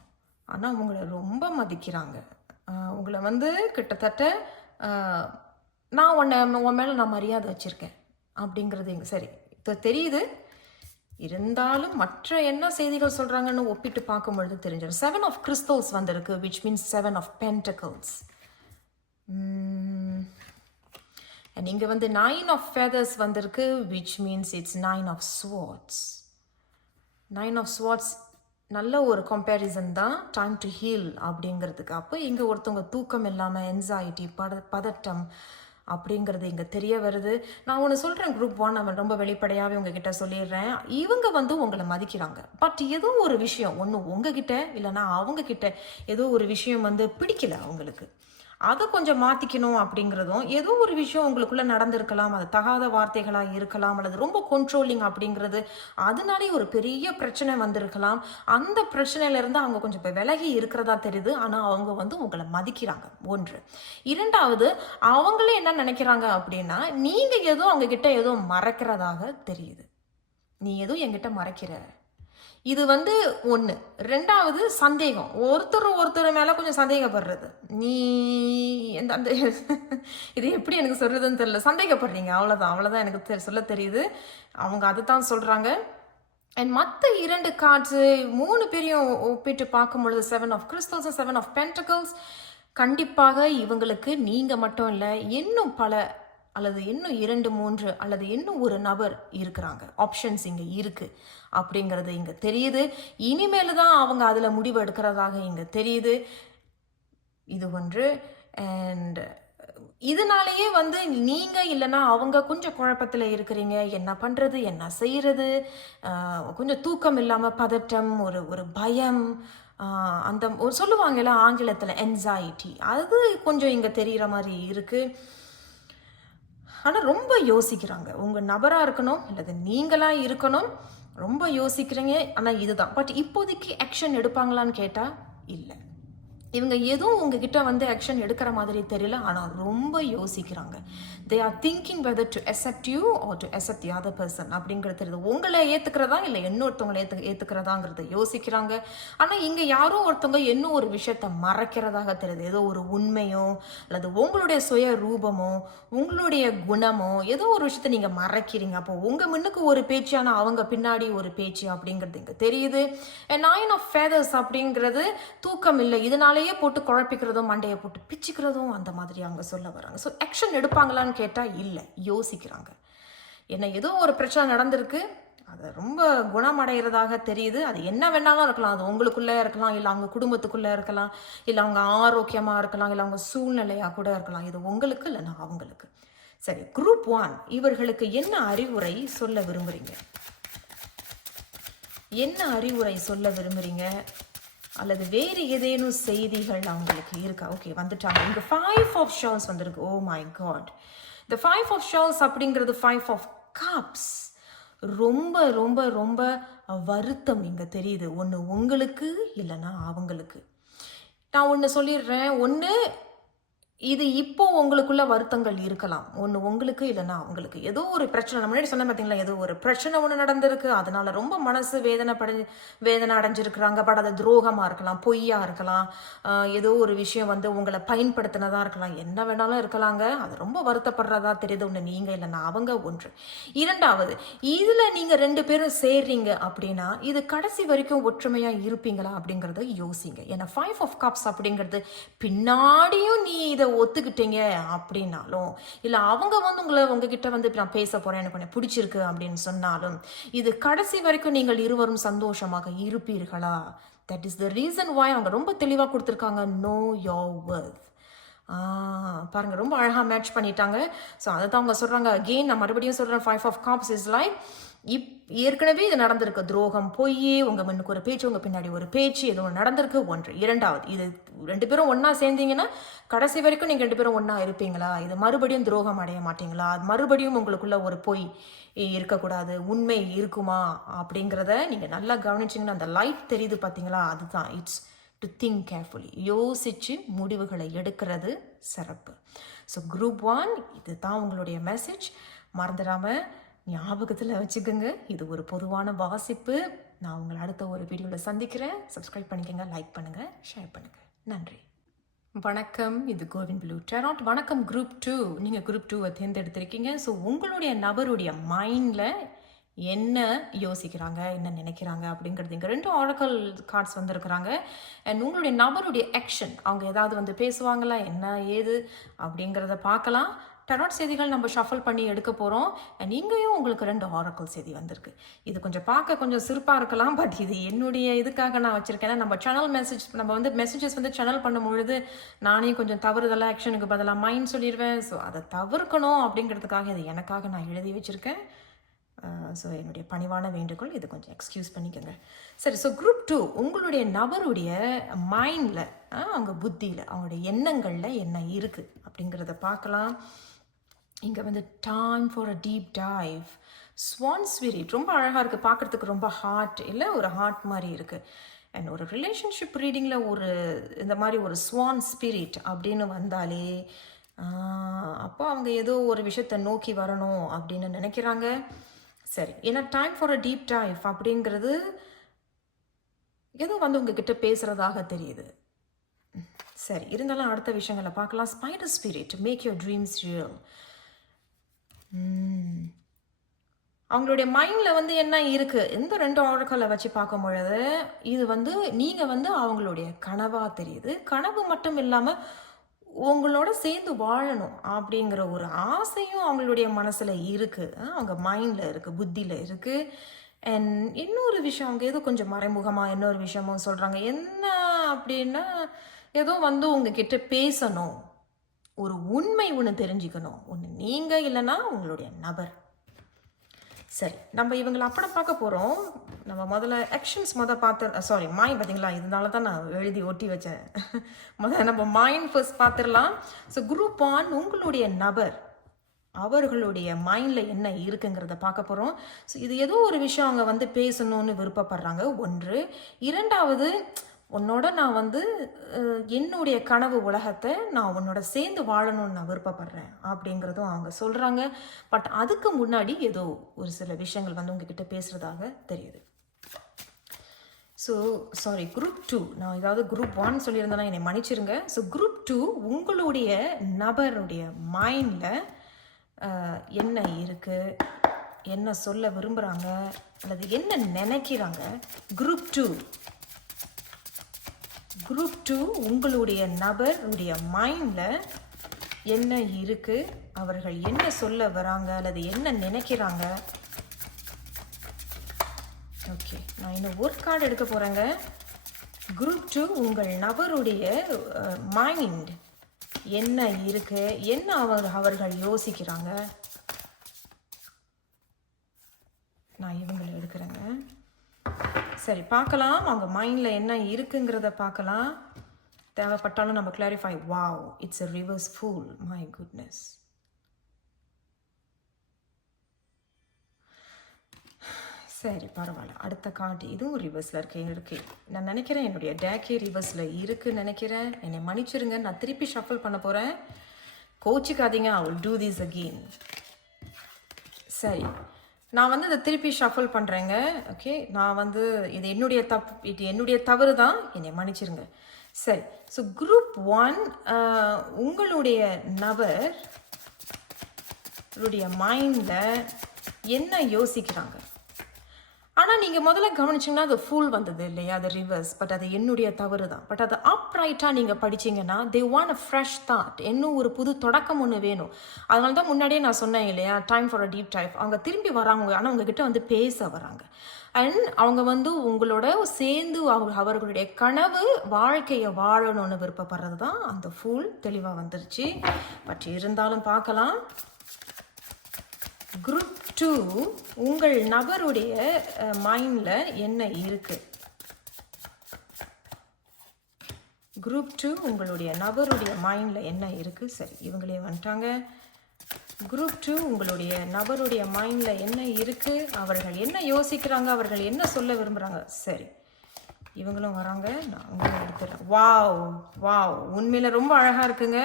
ஆனால் உங்களை ரொம்ப மதிக்கிறாங்க. உங்களை வந்து கிட்டத்தட்ட நான் உன் மேலே நான் மரியாதை வச்சுருக்கேன் அப்படிங்கிறது இங்கே சரி தெரியுது. இருந்தாலும் மற்ற என்ன செய்திகள் சொல்கிறாங்கன்னு ஒப்பிட்டு பார்க்கும்பொழுது தெரிஞ்சிடும். 7 of crystals வந்திருக்கு, which means 7 of pentacles. இங்கே வந்து 9 of feathers வந்திருக்கு, which means it's 9 of swords. 9 of swords நல்ல ஒரு கம்பேரிசன் தான், டைம் டு ஹீல் அப்படிங்கிறதுக்கு. அப்போ இங்கே ஒருத்தவங்க தூக்கம் இல்லாமல் என்சைட்டி, பதட்டம் அப்படிங்கிறது இங்கே தெரிய வருது. நான் ஒன்று சொல்கிறேன், குரூப் 1 அவன் ரொம்ப வெளிப்படையாகவே உங்ககிட்ட சொல்லிடுறேன். இவங்க வந்து உங்களை மதிக்கிறாங்க. பட் ஏதோ ஒரு விஷயம் ஒன்று உங்ககிட்ட இல்லைன்னா அவங்கக்கிட்ட ஏதோ ஒரு விஷயம் வந்து பிடிக்கல அவங்களுக்கு. அதை கொஞ்சம் மாற்றிக்கணும் அப்படிங்கிறதும், ஏதோ ஒரு விஷயம் உங்களுக்குள்ளே நடந்திருக்கலாம், அது தகாத வார்த்தைகளாக இருக்கலாம், அல்லது ரொம்ப கண்ட்ரோலிங் அப்படிங்கிறது, அதனாலே ஒரு பெரிய பிரச்சனை வந்திருக்கலாம். அந்த பிரச்சனையிலேருந்து அவங்க கொஞ்சம் இப்போ விலகி இருக்கிறதா தெரியுது. ஆனால் அவங்க வந்து உங்களை மதிக்கிறாங்க. 1. 2வது, அவங்களே என்ன நினைக்கிறாங்க அப்படின்னா, நீங்கள் ஏதோ அவங்கக்கிட்ட ஏதோ மறைக்கிறதாக தெரியுது. நீ ஏதோ என்கிட்ட மறைக்கிற, இது வந்து 1. 2வது, சந்தேகம். ஒருத்தர் மேலே கொஞ்சம் சந்தேகப்படுறது. நீ அந்த இது எப்படி எனக்கு சொல்கிறதுன்னு தெரியல, சந்தேகப்படுறீங்க, அவ்வளோதான் எனக்கு சொல்ல தெரியுது. அவங்க அதை தான் சொல்கிறாங்க. அண்ட் மற்ற 2 கார்ட்ஸு 3 பேரையும் ஒப்பிட்டு பார்க்கும் பொழுது 7 of crystals, 7 of pentacles, கண்டிப்பாக இவங்களுக்கு நீங்கள் மட்டும் இல்லை, இன்னும் பல அல்லது இன்னும் 2, 3 அல்லது இன்னும் ஒரு நபர் இருக்கிறாங்க. ஆப்ஷன்ஸ் இங்கே இருக்குது அப்படிங்கிறது இங்கே தெரியுது. இனிமேல் தான் அவங்க அதில் முடிவு எடுக்கிறதாக இங்கே தெரியுது. இது ஒன்று. அண்ட் இதனாலேயே வந்து நீங்கள் இல்லைன்னா அவங்க கொஞ்சம் குழப்பத்தில் இருக்கிறீங்க. என்ன பண்ணுறது, என்ன செய்கிறது, கொஞ்சம் தூக்கம் இல்லாமல் பதட்டம், ஒரு பயம், அந்த ஒரு சொல்லுவாங்கல்ல ஆங்கிலத்தில் என்சைட்டி, அது கொஞ்சம் இங்கே தெரிகிற மாதிரி இருக்குது. ஆனால் ரொம்ப யோசிக்கிறாங்க. உங்கள் நபராக இருக்கணும் அல்லது நீங்களாக இருக்கணும், ரொம்ப யோசிக்கிறீங்க. ஆனால் இதுதான். பட் இப்போதைக்கு ஆக்ஷன் எடுப்பாங்களான்னு கேட்டால் இல்லை. இவங்க எதுவும் உங்ககிட்ட வந்து ஆக்ஷன் எடுக்கிற மாதிரி தெரியல, ஆனால் ரொம்ப யோசிக்கிறாங்க. They are thinking weather to accept you are to accept the other person அப்படிங்கிறது தெரியுது. உங்களை ஏற்றுக்கிறதா இல்லை இன்னொருத்தவங்களை ஏற்றுக்கிறதாங்கிறத யோசிக்கிறாங்க. ஆனால் இங்கே யாரோ ஒருத்தவங்க இன்னும் ஒரு விஷயத்தை மறைக்கிறதாக தெரியுது. ஏதோ ஒரு உண்மையோ அல்லது உங்களுடைய சுய ரூபமோ உங்களுடைய குணமோ ஏதோ ஒரு விஷயத்தை நீங்கள் மறைக்கிறீங்க. அப்போ உங்கள் முன்னுக்கு ஒரு பேச்சு, ஆனால் அவங்க பின்னாடி ஒரு பேச்சு அப்படிங்கிறது இங்கே தெரியுது. 9 of feathers அப்படிங்கிறது தூக்கம் இல்லை, இதனால போட்டு குழப்பிக்கிறதும் மண்டையை போட்டு பிச்சுக்கிறதும் அந்த மாதிரி அவங்க சொல்ல வராங்க. ஸோ ஆக்ஷன் எடுப்பாங்களான்னு கேட்டால் இல்லை, யோசிக்கிறாங்க. என்ன ஏதோ ஒரு பிரச்சனை நடந்திருக்கு, அது ரொம்ப குணமடைகிறதாக தெரியுது. அது என்ன வேணாலும் இருக்கலாம், அது உங்களுக்குள்ளே இருக்கலாம், இல்லை அவங்க குடும்பத்துக்குள்ளே இருக்கலாம், இல்லை அவங்க ஆரோக்கியமாக இருக்கலாம், இல்லை அவங்க சூழ்நிலையாக கூட இருக்கலாம். இது உங்களுக்கு இல்லைன்னா அவங்களுக்கு. சரி, குரூப் 1 இவர்களுக்கு என்ன அறிவுரை சொல்ல விரும்புகிறீங்க? என்ன அறிவுரை சொல்ல விரும்புகிறீங்க? அல்லது வேறு ஏதேனும் செய்திகள் அவங்களுக்கு இருக்கா? ஓகே, வந்துட்டாங்க. இங்கே 5 of shells வந்திருக்கு. Oh my god. இந்த 5 of shells அப்படிங்கிறது 5 of cups. ரொம்ப ரொம்ப ரொம்ப வருத்தம் இங்கே தெரியுது. ஒன்று உங்களுக்கு இல்லைன்னா அவங்களுக்கு. நான் ஒன்று சொல்லிடுறேன். ஒன்று, இது இப்போ உங்களுக்குள்ள வருத்தங்கள் இருக்கலாம். ஒன்று உங்களுக்கு இல்லைன்னா அவங்களுக்கு. ஏதோ ஒரு பிரச்சனை, நம்ம முன்னாடி சொன்ன பார்த்தீங்களா, ஏதோ ஒரு பிரச்சனை ஒன்று நடந்திருக்கு, அதனால ரொம்ப மனசு வேதனை அடைஞ்சிருக்கிறாங்க. பட் அது துரோகமாக இருக்கலாம், பொய்யா இருக்கலாம், ஏதோ ஒரு விஷயம் வந்து உங்களை பயன்படுத்தினதாக இருக்கலாம், என்ன வேணாலும் இருக்கலாங்க. அது ரொம்ப வருத்தப்படுறதா தெரியுது. ஒன்று நீங்கள் இல்லைன்னா அவங்க. 1. 2வது, இதில் நீங்கள் 2 பேரும் சேர்றீங்க அப்படின்னா இது கடைசி வரைக்கும் ஒற்றுமையாக இருப்பீங்களா அப்படிங்கிறத யோசிங்க. ஏன்னா 5 of cups அப்படிங்கிறது பின்னாடியும் நீ இதை நீங்கள் ஒத்துக்கிட்டீங்க அப்படின்னாலும், இல்லை அவங்க வந்து உங்ககிட்ட வந்து நான் பேச போகிறேன், எனக்கு கொஞ்சம் பிடிச்சிருக்கு அப்படின்னு சொன்னாலும், இது கடைசி வரைக்கும் நீங்கள் இருவரும் சந்தோஷமாக இருப்பீர்களா? That is the reason why அவங்க ரொம்ப தெளிவாக கொடுத்துருக்காங்க. Know your worth. பாருங்க, ரொம்ப அழகாக மேட்ச் பண்ணிட்டாங்க. ஸோ அதை தான் அவங்க சொல்கிறாங்க. அகெயின் நான் மறுபடியும் சொல்கிறேன், 5 of cups இஸ் லைக் ஏற்கனவே இது நடந்திருக்கு. துரோகம், பொய், உங்கள் முன்னுக்கு ஒரு பேச்சு, உங்கள் பின்னாடி ஒரு பேச்சு, ஏதோ நடந்திருக்கு. ஒன்று. இரண்டாவது, இது 2 பேரும் ஒன்றா சேர்ந்தீங்கன்னா கடைசி வரைக்கும் நீங்கள் 2 பேரும் ஒன்றா இருப்பீங்களா? இது மறுபடியும் துரோகம் அடைய மாட்டீங்களா? அது மறுபடியும் உங்களுக்குள்ள ஒரு பொய் இருக்கக்கூடாது, உண்மை இருக்குமா அப்படிங்கிறத நீங்கள் நல்லா கவனிச்சிங்கன்னா அந்த லைட் தெரியுது பார்த்தீங்களா? அதுதான் இட்ஸ் டு திங்க் கேர்ஃபுல்லி. யோசித்து முடிவுகளை எடுக்கிறது சிறப்பு. ஸோ குரூப் 1 இது தான் உங்களுடைய மெசேஜ். மறந்துடாமல் ஞாபகத்தில் வச்சுக்கோங்க, இது ஒரு பொதுவான வாசிப்பு. நான் உங்களை அடுத்த ஒரு வீடியோவில் சந்திக்கிறேன். சப்ஸ்கிரைப் பண்ணிக்கோங்க, லைக் பண்ணுங்கள், ஷேர் பண்ணுங்கள். நன்றி. வணக்கம், இது கோவின் ப்ளூ டேராட். வணக்கம் குரூப் 2. நீங்கள் குரூப் 2 தேர்ந்தெடுத்திருக்கீங்க. ஸோ உங்களுடைய நபருடைய மைண்டில் என்ன யோசிக்கிறாங்க, என்ன நினைக்கிறாங்க அப்படிங்கிறது. இங்கே 2 ஆரக்கல் கார்ட்ஸ் வந்திருக்கிறாங்க. அண்ட் உங்களுடைய நபருடைய ஆக்ஷன், அவங்க ஏதாவது வந்து பேசுவாங்களா, என்ன ஏது அப்படிங்கிறத பார்க்கலாம். டெராட் செய்திகள் நம்ம ஷஃபல் பண்ணி எடுக்க போகிறோம். அண்ட் இங்கேயும் உங்களுக்கு 2 ஆரக்கல் செய்தி வந்திருக்கு. இது கொஞ்சம் பார்க்க கொஞ்சம் சிறப்பாக இருக்கலாம், பட் இது என்னுடைய இதுக்காக நான் வச்சுருக்கேன். நம்ம சேனல் நம்ம வந்து மெசேஜஸ் வந்து சேனல் பண்ணும்பொழுது நானே கொஞ்சம் தவறுதலாக ஆக்ஷனுக்கு பதிலாக மைண்ட் சொல்லிடுவேன். ஸோ அதை தவிர்க்கணும் அப்படிங்கிறதுக்காக இது எனக்காக நான் எழுதி வச்சுருக்கேன். ஸோ என்னுடைய பணிவான வேண்டுகோள், இது கொஞ்சம் எக்ஸ்கியூஸ் பண்ணிக்கோங்க. சரி, ஸோ குரூப் 2 உங்களுடைய நபருடைய மைண்டில், அவங்க புத்தியில், அவங்களுடைய எண்ணங்களில் என்ன இருக்குது அப்படிங்கிறத பார்க்கலாம். இங்கே வந்து time for a deep dive. Swan spirit ரொம்ப அழகாக இருக்குது, பார்க்குறதுக்கு ரொம்ப ஹார்ட் இல்லை, ஒரு ஹார்ட் மாதிரி இருக்குது. அண்ட் ஒரு ரிலேஷன்ஷிப் ரீடிங்கில் இந்த மாதிரி ஒரு ஸ்வான் ஸ்பிரிட் அப்படின்னு வந்தாலே அப்போ அவங்க ஏதோ ஒரு விஷயத்தை நோக்கி வரணும் அப்படின்னு நினைக்கிறாங்க. சரி, ஏன்னா time for a deep dive அப்படிங்கிறது ஏதோ வந்து உங்ககிட்ட பேசுகிறதாக தெரியுது. சரி, இருந்தாலும் அடுத்த விஷயங்களை பார்க்கலாம். Spider spirit, make your dreams real. அவங்களுடைய மைண்டில் வந்து என்ன இருக்குது, இந்த 2 ஆர்டர்களை வச்சு பார்க்கும் பொழுது இது வந்து நீங்கள் வந்து அவங்களுடைய கனவாக தெரியுது. கனவு மட்டும் இல்லாமல் உங்களோட சேர்ந்து வாழணும் அப்படிங்கிற ஒரு ஆசையும் அவங்களுடைய மனசில் இருக்குது, அவங்க மைண்டில் இருக்குது, புத்தியில் இருக்குது. அண்ட் இன்னொரு விஷயம், அவங்க ஏதோ கொஞ்சம் மறைமுகமாக இன்னொரு விஷயமும் சொல்கிறாங்க. என்ன அப்படின்னா, ஏதோ வந்து உங்ககிட்ட பேசணும், ஒரு உண்மை ஒன்று தெரிஞ்சுக்கணும், ஒன்று நீங்கள் இல்லைன்னா உங்களுடைய நபர். சரி, நம்ம இவங்களை அப்புறம் பார்க்க போகிறோம். நம்ம முதல்ல ஆக்ஷன்ஸ் பார்த்து மைண்ட் பார்த்தீங்களா, இதனால தான் நான் எழுதி ஒட்டி வச்சேன். நம்ம மைண்ட் ஃபர்ஸ்ட் பார்த்துடலாம். ஸோ குரூப் 1 உங்களுடைய நபர், அவர்களுடைய மைண்டில் என்ன இருக்குங்கிறத பார்க்க போகிறோம். ஸோ இது ஏதோ ஒரு விஷயம் அவங்க வந்து பேசணும்னு விருப்பப்படுறாங்க. 1. 2வது, உன்னோட நான் வந்து என்னுடைய கனவு உலகத்தை நான் உன்னோட சேர்ந்து வாழணும்னு நான் விருப்பப்படுறேன் அப்படிங்கிறதும் அவங்க சொல்கிறாங்க. பட் அதுக்கு முன்னாடி ஏதோ ஒரு சில விஷயங்கள் வந்து உங்ககிட்ட பேசுகிறதாக தெரியுது. ஸோ சாரி, குரூப் 2, நான் ஏதாவது குரூப் 1 சொல்லியிருந்தேன்னா என்னை மன்னிச்சிருங்க. ஸோ குரூப் 2 உங்களுடைய நபருடைய மைண்டில் என்ன இருக்குது, என்ன சொல்ல விரும்புகிறாங்க அல்லது என்ன நினைக்கிறாங்க. குரூப் 2 உங்களுடைய நபருடைய மைண்டில் என்ன இருக்குது, அவர்கள் என்ன சொல்ல வராங்க அல்லது என்ன நினைக்கிறாங்க. ஓகே, நான் இன்னும் ஒரு கார்டு எடுக்க போகிறேங்க. குரூப் 2 உங்கள் நபருடைய மைண்ட் என்ன இருக்குது, என்ன அவர்கள் யோசிக்கிறாங்க. நான் இவங்களை எடுக்கிறேங்க. சரி, பார்க்கலாம் அவங்க மைண்டில் என்ன இருக்குங்கிறத பார்க்கலாம். தேவைப்பட்டாலும் நம்ம clarify. Wow, it's a reverse fool, my goodness. சரி, பரவாயில்ல. அடுத்த கார்டு இதுவும் ரிவர்ஸில் இருக்கு. நான் நினைக்கிறேன் என்னுடைய டேக்கே ரிவர்ஸில் இருக்குன்னு நினைக்கிறேன். என்னை மன்னிச்சிருங்க, நான் திருப்பி ஷஃபிள் பண்ண போகிறேன். கோச்சிக்காதீங்க, I will do this again. சரி, நான் வந்து இதை திருப்பி ஷஃபிள் பண்ணுறேங்க. ஓகே, நான் வந்து இது என்னுடைய தவறு தான், என்னை மன்னிச்சிருங்க. சரி, ஸோ குரூப் 1 உங்களுடைய நபருடைய மைண்டில் என்ன யோசிக்கிறாங்க. ஆனால் நீங்கள் முதல்ல கவனிச்சிங்கன்னா அது ஃபுல் வந்தது இல்லையா, அது ரிவர்ஸ். பட் அது என்னுடைய தவறு தான். பட் அது அப்ரைட்டாக நீங்கள் படிச்சீங்கன்னா they want a fresh thought, இன்னும் ஒரு புது தொடக்கம் ஒன்று வேணும். அதனால தான் முன்னாடியே நான் சொன்னேன் இல்லையா, time for a deep type. அவங்க திரும்பி வராங்க, ஆனால் உங்ககிட்ட வந்து பேச வராங்க. அண்ட் அவங்க வந்து உங்களோட சேர்ந்து அவர்களுடைய கனவு வாழ்க்கையை வாழணும்னு விருப்பப்படுறது தான் அந்த ஃபுல் தெளிவாக வந்துருச்சு. பட் இருந்தாலும் பார்க்கலாம். குரூப் 2 உங்கள் நபருடைய மைண்டில் என்ன இருக்கு? குரூப் 2 உங்களுடைய நபருடைய மைண்டில் என்ன இருக்கு? சரி, இவங்களே வந்துட்டாங்க. குரூப் 2 உங்களுடைய நபருடைய மைண்டில் என்ன இருக்கு? அவர்கள் என்ன யோசிக்கிறாங்க? அவர்கள் என்ன சொல்ல விரும்புகிறாங்க? சரி, இவங்களும் வராங்க. நான் உங்களும் எடுத்துறேன். வாவ் வாவ், உண்மையில் ரொம்ப அழகாக இருக்குங்க.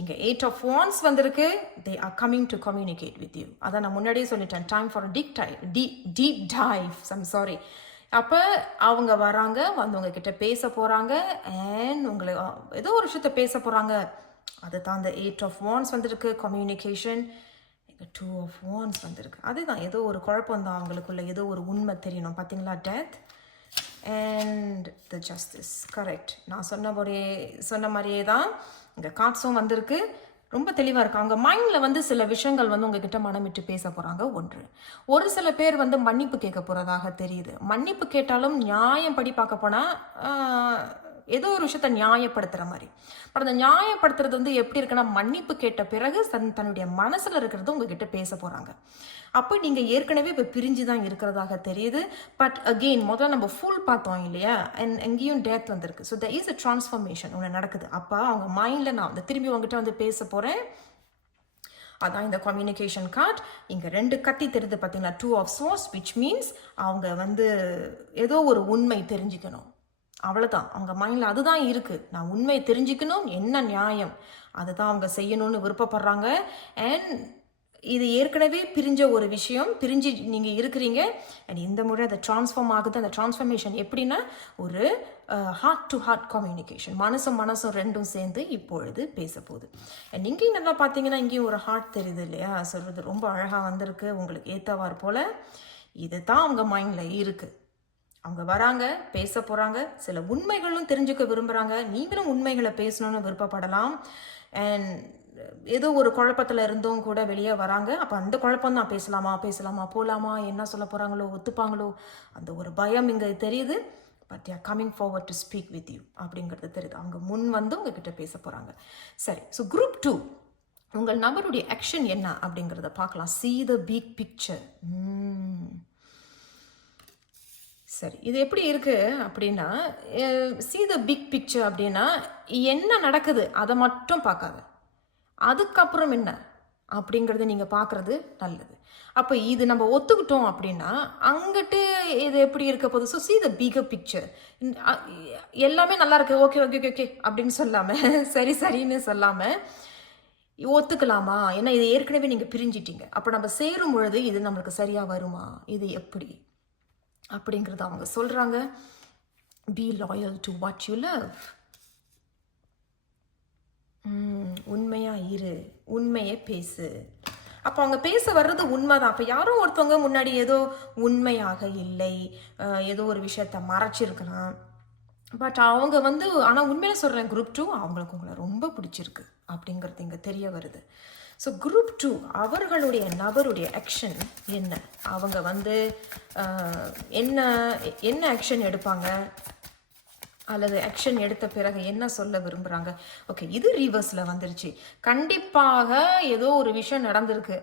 இங்கே 8 of Wands வந்திருக்கு. They are coming to communicate with you. அதான் நான் முன்னாடியே சொல்லிட்டேன், time for deep dive. Sorry. அப்போ அவங்க வராங்க, வந்து உங்ககிட்ட பேச போகிறாங்க. அண்ட் உங்களை ஏதோ ஒரு விஷயத்த பேச போகிறாங்க. அதுதான் அந்த 8 of Wands வந்திருக்கு, கம்யூனிகேஷன். இங்கே 2 of Wands வந்திருக்கு. அதுதான் ஏதோ ஒரு குழப்பம் தான் அவங்களுக்குள்ள, ஏதோ ஒரு உண்மை தெரியணும். பார்த்தீங்களா, death and the justice. Correct, நான் சொன்ன மாதிரியே தான் இங்கே கார்ட்ஸும் வந்திருக்கு. ரொம்ப தெளிவாக இருக்கு. அவங்க மைண்டில் வந்து சில விஷயங்கள் வந்து உங்ககிட்ட மனமிட்டு பேச போகிறாங்க. ஒரு சில பேர் வந்து மன்னிப்பு கேட்க போகிறதாக தெரியுது. மன்னிப்பு கேட்டாலும் நியாயம் படி பார்க்க போனால் ஏதோ ஒரு விஷயத்த நியாயப்படுத்துகிற மாதிரி. பட் அந்த நியாயப்படுத்துறது வந்து எப்படி இருக்குன்னா, மன்னிப்பு கேட்ட பிறகு தன்னுடைய மனசில் இருக்கிறது உங்ககிட்ட பேச போகிறாங்க. அப்போ நீங்கள் ஏற்கனவே இப்போ பிரிஞ்சு தான் இருக்கிறதாக தெரியுது. பட் அகெயின் முதல்ல நம்ம ஃபுல் பார்த்தோம் இல்லையா, அண்ட் எங்கேயும் டெத் வந்திருக்கு. So there is a transformation ஒன்று நடக்குது. அப்போ அவங்க மைண்டில் நான் வந்து திரும்பி உங்ககிட்ட வந்து பேச போகிறேன். அதான் இந்த கம்யூனிகேஷன் கார்ட். இங்கே 2 கத்தி தெரியுது பார்த்தீங்கன்னா, 2 of Swords, which means அவங்க வந்து ஏதோ ஒரு உண்மை தெரிஞ்சுக்கணும். அவ்வளோதான், அவங்க மைண்டில் அதுதான் இருக்குது. நான் உண்மை தெரிஞ்சுக்கணும், என்ன நியாயம், அதுதான் அவங்க செய்யணும்னு விருப்பப்படுறாங்க. அண்ட் இது ஏற்கனவே பிரிஞ்ச ஒரு விஷயம், பிரிஞ்சு நீங்கள் இருக்கிறீங்க. அண்ட் இந்த முறை அதை ட்ரான்ஸ்ஃபார்ம் ஆகுது. அந்த ட்ரான்ஸ்ஃபர்மேஷன் எப்படின்னா, ஒரு ஹார்ட் டு ஹார்ட் கம்யூனிகேஷன், மனசும் ரெண்டும் சேர்ந்து இப்பொழுது பேச போகுது. அண்ட் இங்கேயும் நல்லா பார்த்தீங்கன்னா, இங்கேயும் ஒரு ஹார்ட் தெரியுது இல்லையா, சொல்கிறது ரொம்ப அழகாக வந்திருக்கு. உங்களுக்கு ஏற்றவாறு போல் இது தான் அவங்க மைண்டில் இருக்குது. அவங்க வராங்க, பேச போகிறாங்க, சில உண்மைகளும் தெரிஞ்சுக்க விரும்புகிறாங்க. நீங்களும் உண்மைகளை பேசணும்னு விருப்பப்படலாம். அண்ட் ஏதோ ஒரு குழப்பத்தில் இருந்தும் கூட வெளியே வராங்க. அப்போ அந்த குழப்பம் தான், பேசலாமா போகலாமா, என்ன சொல்ல போகிறாங்களோ, ஒத்துப்பாங்களோ, அந்த ஒரு பயம் இங்கே தெரியுது. But yeah coming forward to speak with you அப்படிங்கிறது தெரியுது. அவங்க முன் வந்து உங்ககிட்ட பேச போகிறாங்க. சரி, ஸோ குரூப் 2 உங்கள் நபருடைய ஆக்ஷன் என்ன அப்படிங்கிறத பார்க்கலாம். see the big picture. சரி, இது எப்படி இருக்குது அப்படின்னா, see the big picture அப்படின்னா என்ன நடக்குது அதை மட்டும் பார்க்காத, அதுக்கப்புறம் என்ன அப்படிங்கிறத நீங்கள் பார்க்குறது நல்லது. அப்போ இது நம்ம ஒத்துக்கிட்டோம் அப்படின்னா அங்கிட்டு இது எப்படி இருக்க போகுது. So see the bigger picture. எல்லாமே நல்லா இருக்கு, ஓகே அப்படின்னு சொல்லாமல், சரின்னு சொல்லாமல் ஒத்துக்கலாமா, ஏன்னா இது ஏற்கனவே நீங்கள் பிரிஞ்சிட்டீங்க. அப்போ நம்ம சேரும் பொழுது இது நம்மளுக்கு சரியாக வருமா, இது எப்படி அப்படிங்கிறது அவங்க சொல்கிறாங்க. B loyal to what you love. உண்மையாக இரு, உண்மையை பேசு. அப்போ அவங்க பேச வர்றது உண்மைதான். அப்போ யாரும் ஒருத்தவங்க முன்னாடி ஏதோ உண்மையாக இல்லை, ஏதோ ஒரு விஷயத்த மறைச்சிருக்கலாம். பட் அவங்க வந்து, ஆனால் உண்மையில சொல்கிறேன், குரூப் 2 அவங்களுக்கு உங்களை ரொம்ப பிடிச்சிருக்கு அப்படிங்கிறது இங்கே தெரிய வருது. ஸோ குரூப் 2 அவர்களுடைய நபருடைய ஆக்ஷன் என்ன, அவங்க வந்து என்ன ஆக்ஷன் எடுப்பாங்க, அல்லது ஆக்ஷன் எடுத்த பிறகு என்ன சொல்ல விரும்புகிறாங்க. ஓகே, இது ரிவர்ஸில் வந்துருச்சு. கண்டிப்பாக ஏதோ ஒரு விஷயம் நடந்திருக்கு.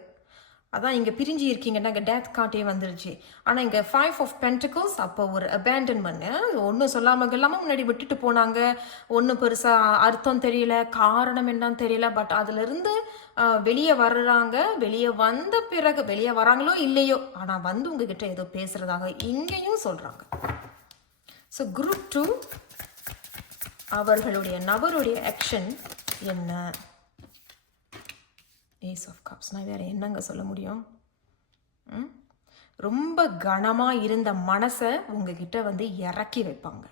அதான் இங்கே பிரிஞ்சு இருக்கீங்கன்னா இங்கே டெத் கார்ட்டே வந்துருச்சு. ஆனால் இங்கே 5 of Pentacles, அப்போ ஒரு அபேண்டன்மெண்ட், ஒன்றும் சொல்லாமல் முன்னாடி விட்டுட்டு போனாங்க. ஒன்றும் பெருசாக அர்த்தம் தெரியல, காரணம் என்னன்னு தெரியல. பட் அதிலிருந்து வெளியே வர்றாங்க. வெளியே வந்த பிறகு, வெளியே வராங்களோ இல்லையோ, ஆனால் வந்து உங்ககிட்ட ஏதோ பேசுகிறதாக இங்கேயும் சொல்கிறாங்க. ஸோ குரூப் 2 அவர்களுடைய நபருடைய ஆக்ஷன் என்ன? Ace of cups. நான் வேறு என்னங்க சொல்ல முடியும்? ரொம்ப கனமாக இருந்த மனசை உங்ககிட்ட வந்து இறக்கி வைப்பாங்க.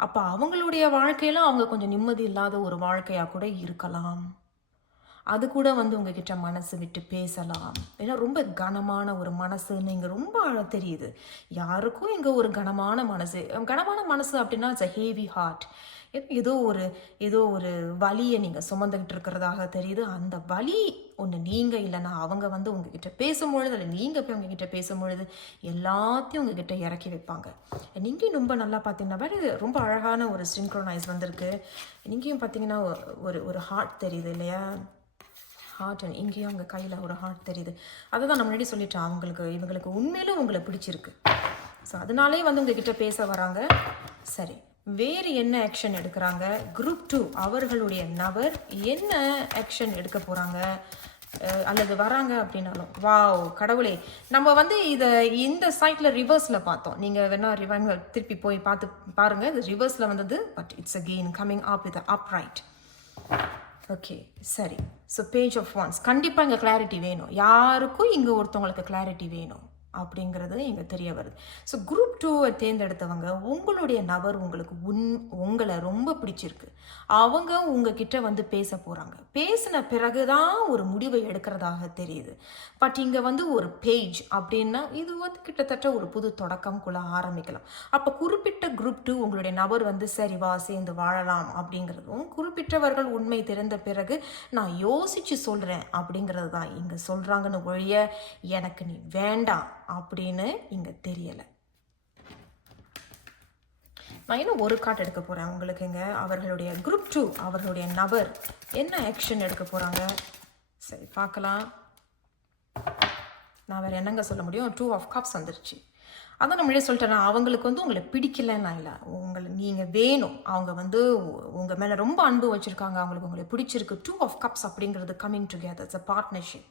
அப்போ அவங்களுடைய வாழ்க்கையில் அவங்க கொஞ்சம் நிம்மதி இல்லாத ஒரு வாழ்க்கையாக கூட இருக்கலாம். அது கூட வந்து உங்ககிட்ட மனசு விட்டு பேசலாம். ஏன்னா ரொம்ப கனமான ஒரு மனசுன்னு இங்கே ரொம்ப தெரியுது. யாருக்கும் இங்கே ஒரு கனமான மனசு. கனமான மனசு அப்படின்னா இட்ஸ் அ ஹேவி ஹார்ட். ஏதோ ஒரு வலியை நீங்கள் சுமந்துக்கிட்டு இருக்கிறதாக தெரியுது. அந்த வலி ஒன்று நீங்கள் இல்லைன்னா அவங்க வந்து உங்ககிட்ட பேசும்பொழுது, இல்லை நீங்கள் போய் உங்ககிட்ட பேசும்பொழுது எல்லாத்தையும் உங்ககிட்ட இறக்கி வைப்பாங்க. நீங்களும் ரொம்ப நல்லா பார்த்தீங்கன்னா வேறு ரொம்ப அழகான ஒரு சின்க்ரோனைஸ் வந்திருக்கு. நீங்களும் பார்த்தீங்கன்னா ஒரு ஹார்ட் தெரியுது இல்லையா? ஹார்ட் அண்ட் இங்கேயும் அவங்க கையில் ஒரு ஹார்ட் தெரியுது. அதை தான் நான் முன்னாடி சொல்லிட்டேன். இவங்களுக்கு உண்மையிலும் உங்களை பிடிச்சிருக்கு. ஸோ அதனாலே வந்து உங்ககிட்ட பேச வராங்க. சரி, வேறு என்ன ஆக்ஷன் எடுக்கிறாங்க? குரூப் 2 அவர்களுடைய நபர் என்ன ஆக்ஷன் எடுக்க போகிறாங்க அல்லது வராங்க அப்படின்னாலும், வாவ் கடவுளே, நம்ம வந்து இந்த சைட்டில் ரிவர்ஸில் பார்த்தோம். நீங்கள் வேணால் ரிவைன் திருப்பி போய் பாருங்கள். இது ரிவர்ஸில் வந்தது. But it's again coming up with upright. Okay, சரி. So page of wands. கண்டிப்பாக இங்கே கிளாரிட்டி வேணும். யாருக்கும் இங்கே ஒருத்தவங்களுக்கு கிளாரிட்டி வேணும் அப்படிங்கிறது இங்கே தெரிய வருது. ஸோ குரூப் 2 தேர்ந்தெடுத்தவங்க, உங்களுடைய நபர் உங்களை ரொம்ப பிடிச்சிருக்கு. அவங்க உங்ககிட்ட வந்து பேச போகிறாங்க. பேசின பிறகுதான் ஒரு முடிவை எடுக்கிறதாக தெரியுது. பட் இங்கே வந்து ஒரு பேஜ் அப்படின்னா இது வந்து கிட்டத்தட்ட ஒரு புது தொடக்கம்குள்ள ஆரம்பிக்கலாம். அப்போ குறிப்பிட்ட குரூப் 2 உங்களுடைய நபர் வந்து சரி வா சேர்ந்து வாழலாம் அப்படிங்கிறதும், குறிப்பிட்டவர்கள் உண்மை தெரிந்த பிறகு நான் யோசிச்சு சொல்கிறேன் அப்படிங்கிறது தான் இங்கே சொல்கிறாங்கன்னு ஒழிய எனக்கு நீ வேண்டாம் அப்படின்னு இங்கே தெரியலை. நான் இன்னும் ஒரு கார்டு எடுக்க போகிறேன் உங்களுக்குங்க. அவர்களுடைய குரூப் 2 அவர்களுடைய நபர் என்ன ஆக்ஷன் எடுக்க போகிறாங்க? சரி பார்க்கலாம். நான் வேறு என்னங்க சொல்ல முடியும்? 2 ஆஃப் கப்ஸ் வந்துருச்சு. அதான் நம்மளே சொல்லிட்டேன்னா, அவங்களுக்கு வந்து உங்களை பிடிக்கலன்னா இல்லை, நீங்கள் வேணும். அவங்க வந்து உங்கள் மேலே ரொம்ப அன்பு வச்சுருக்காங்க. அவங்களுக்கு உங்களை பிடிச்சிருக்கு. 2 ஆஃப் கப்ஸ் அப்படிங்கிறது coming together. It's a partnership.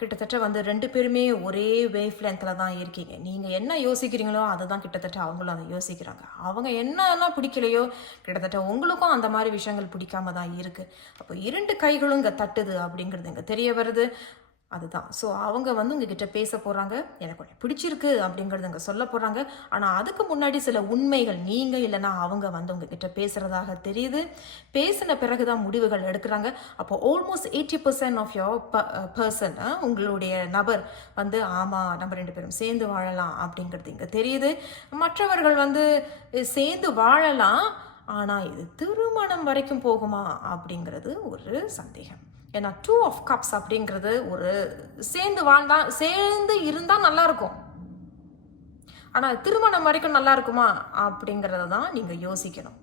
கிட்டத்தட்ட வந்து 2 பேருமே ஒரே வேவ் லென்த்தில் தான் இருக்கீங்க. நீங்கள் என்ன யோசிக்கிறீங்களோ அதை தான் கிட்டத்தட்ட அவங்களும் அதை யோசிக்கிறாங்க. அவங்க என்னெல்லாம் பிடிக்கலையோ கிட்டத்தட்ட உங்களுக்கும் அந்த மாதிரி விஷயங்கள் பிடிக்காம தான் இருக்குது. அப்போ 2 கைகளும் இங்கே தட்டுது அப்படிங்கிறது இங்கே தெரிய வருது. அதுதான். ஸோ அவங்க வந்து உங்ககிட்ட பேச போகிறாங்க. எனக்கு கொஞ்சம் பிடிச்சிருக்கு அப்படிங்கிறது அங்கே சொல்ல போகிறாங்க. ஆனால் அதுக்கு முன்னாடி சில உண்மைகள் நீங்கள் இல்லைன்னா அவங்க வந்து உங்ககிட்ட பேசுகிறதாக தெரியுது. பேசின பிறகு தான் முடிவுகள் எடுக்கிறாங்க. அப்போ ஆல்மோஸ்ட் 80% ஆஃப் யோர் பர்சன், உங்களுடைய நபர் வந்து ஆமாம் நம்ம 2 பேரும் சேர்ந்து வாழலாம் அப்படிங்கிறது இங்கே தெரியுது. மற்றவர்கள் வந்து சேர்ந்து வாழலாம், ஆனால் இது திருமணம் வரைக்கும் போகுமா அப்படிங்கிறது ஒரு சந்தேகம். ஏன்னா 2 ஆஃப் கப்ஸ் அப்படிங்கிறது ஒரு சேர்ந்து இருந்தால் நல்லாயிருக்கும், ஆனால் திருமணம் வரைக்கும் நல்லா இருக்குமா அப்படிங்கிறத தான் நீங்கள் யோசிக்கணும்.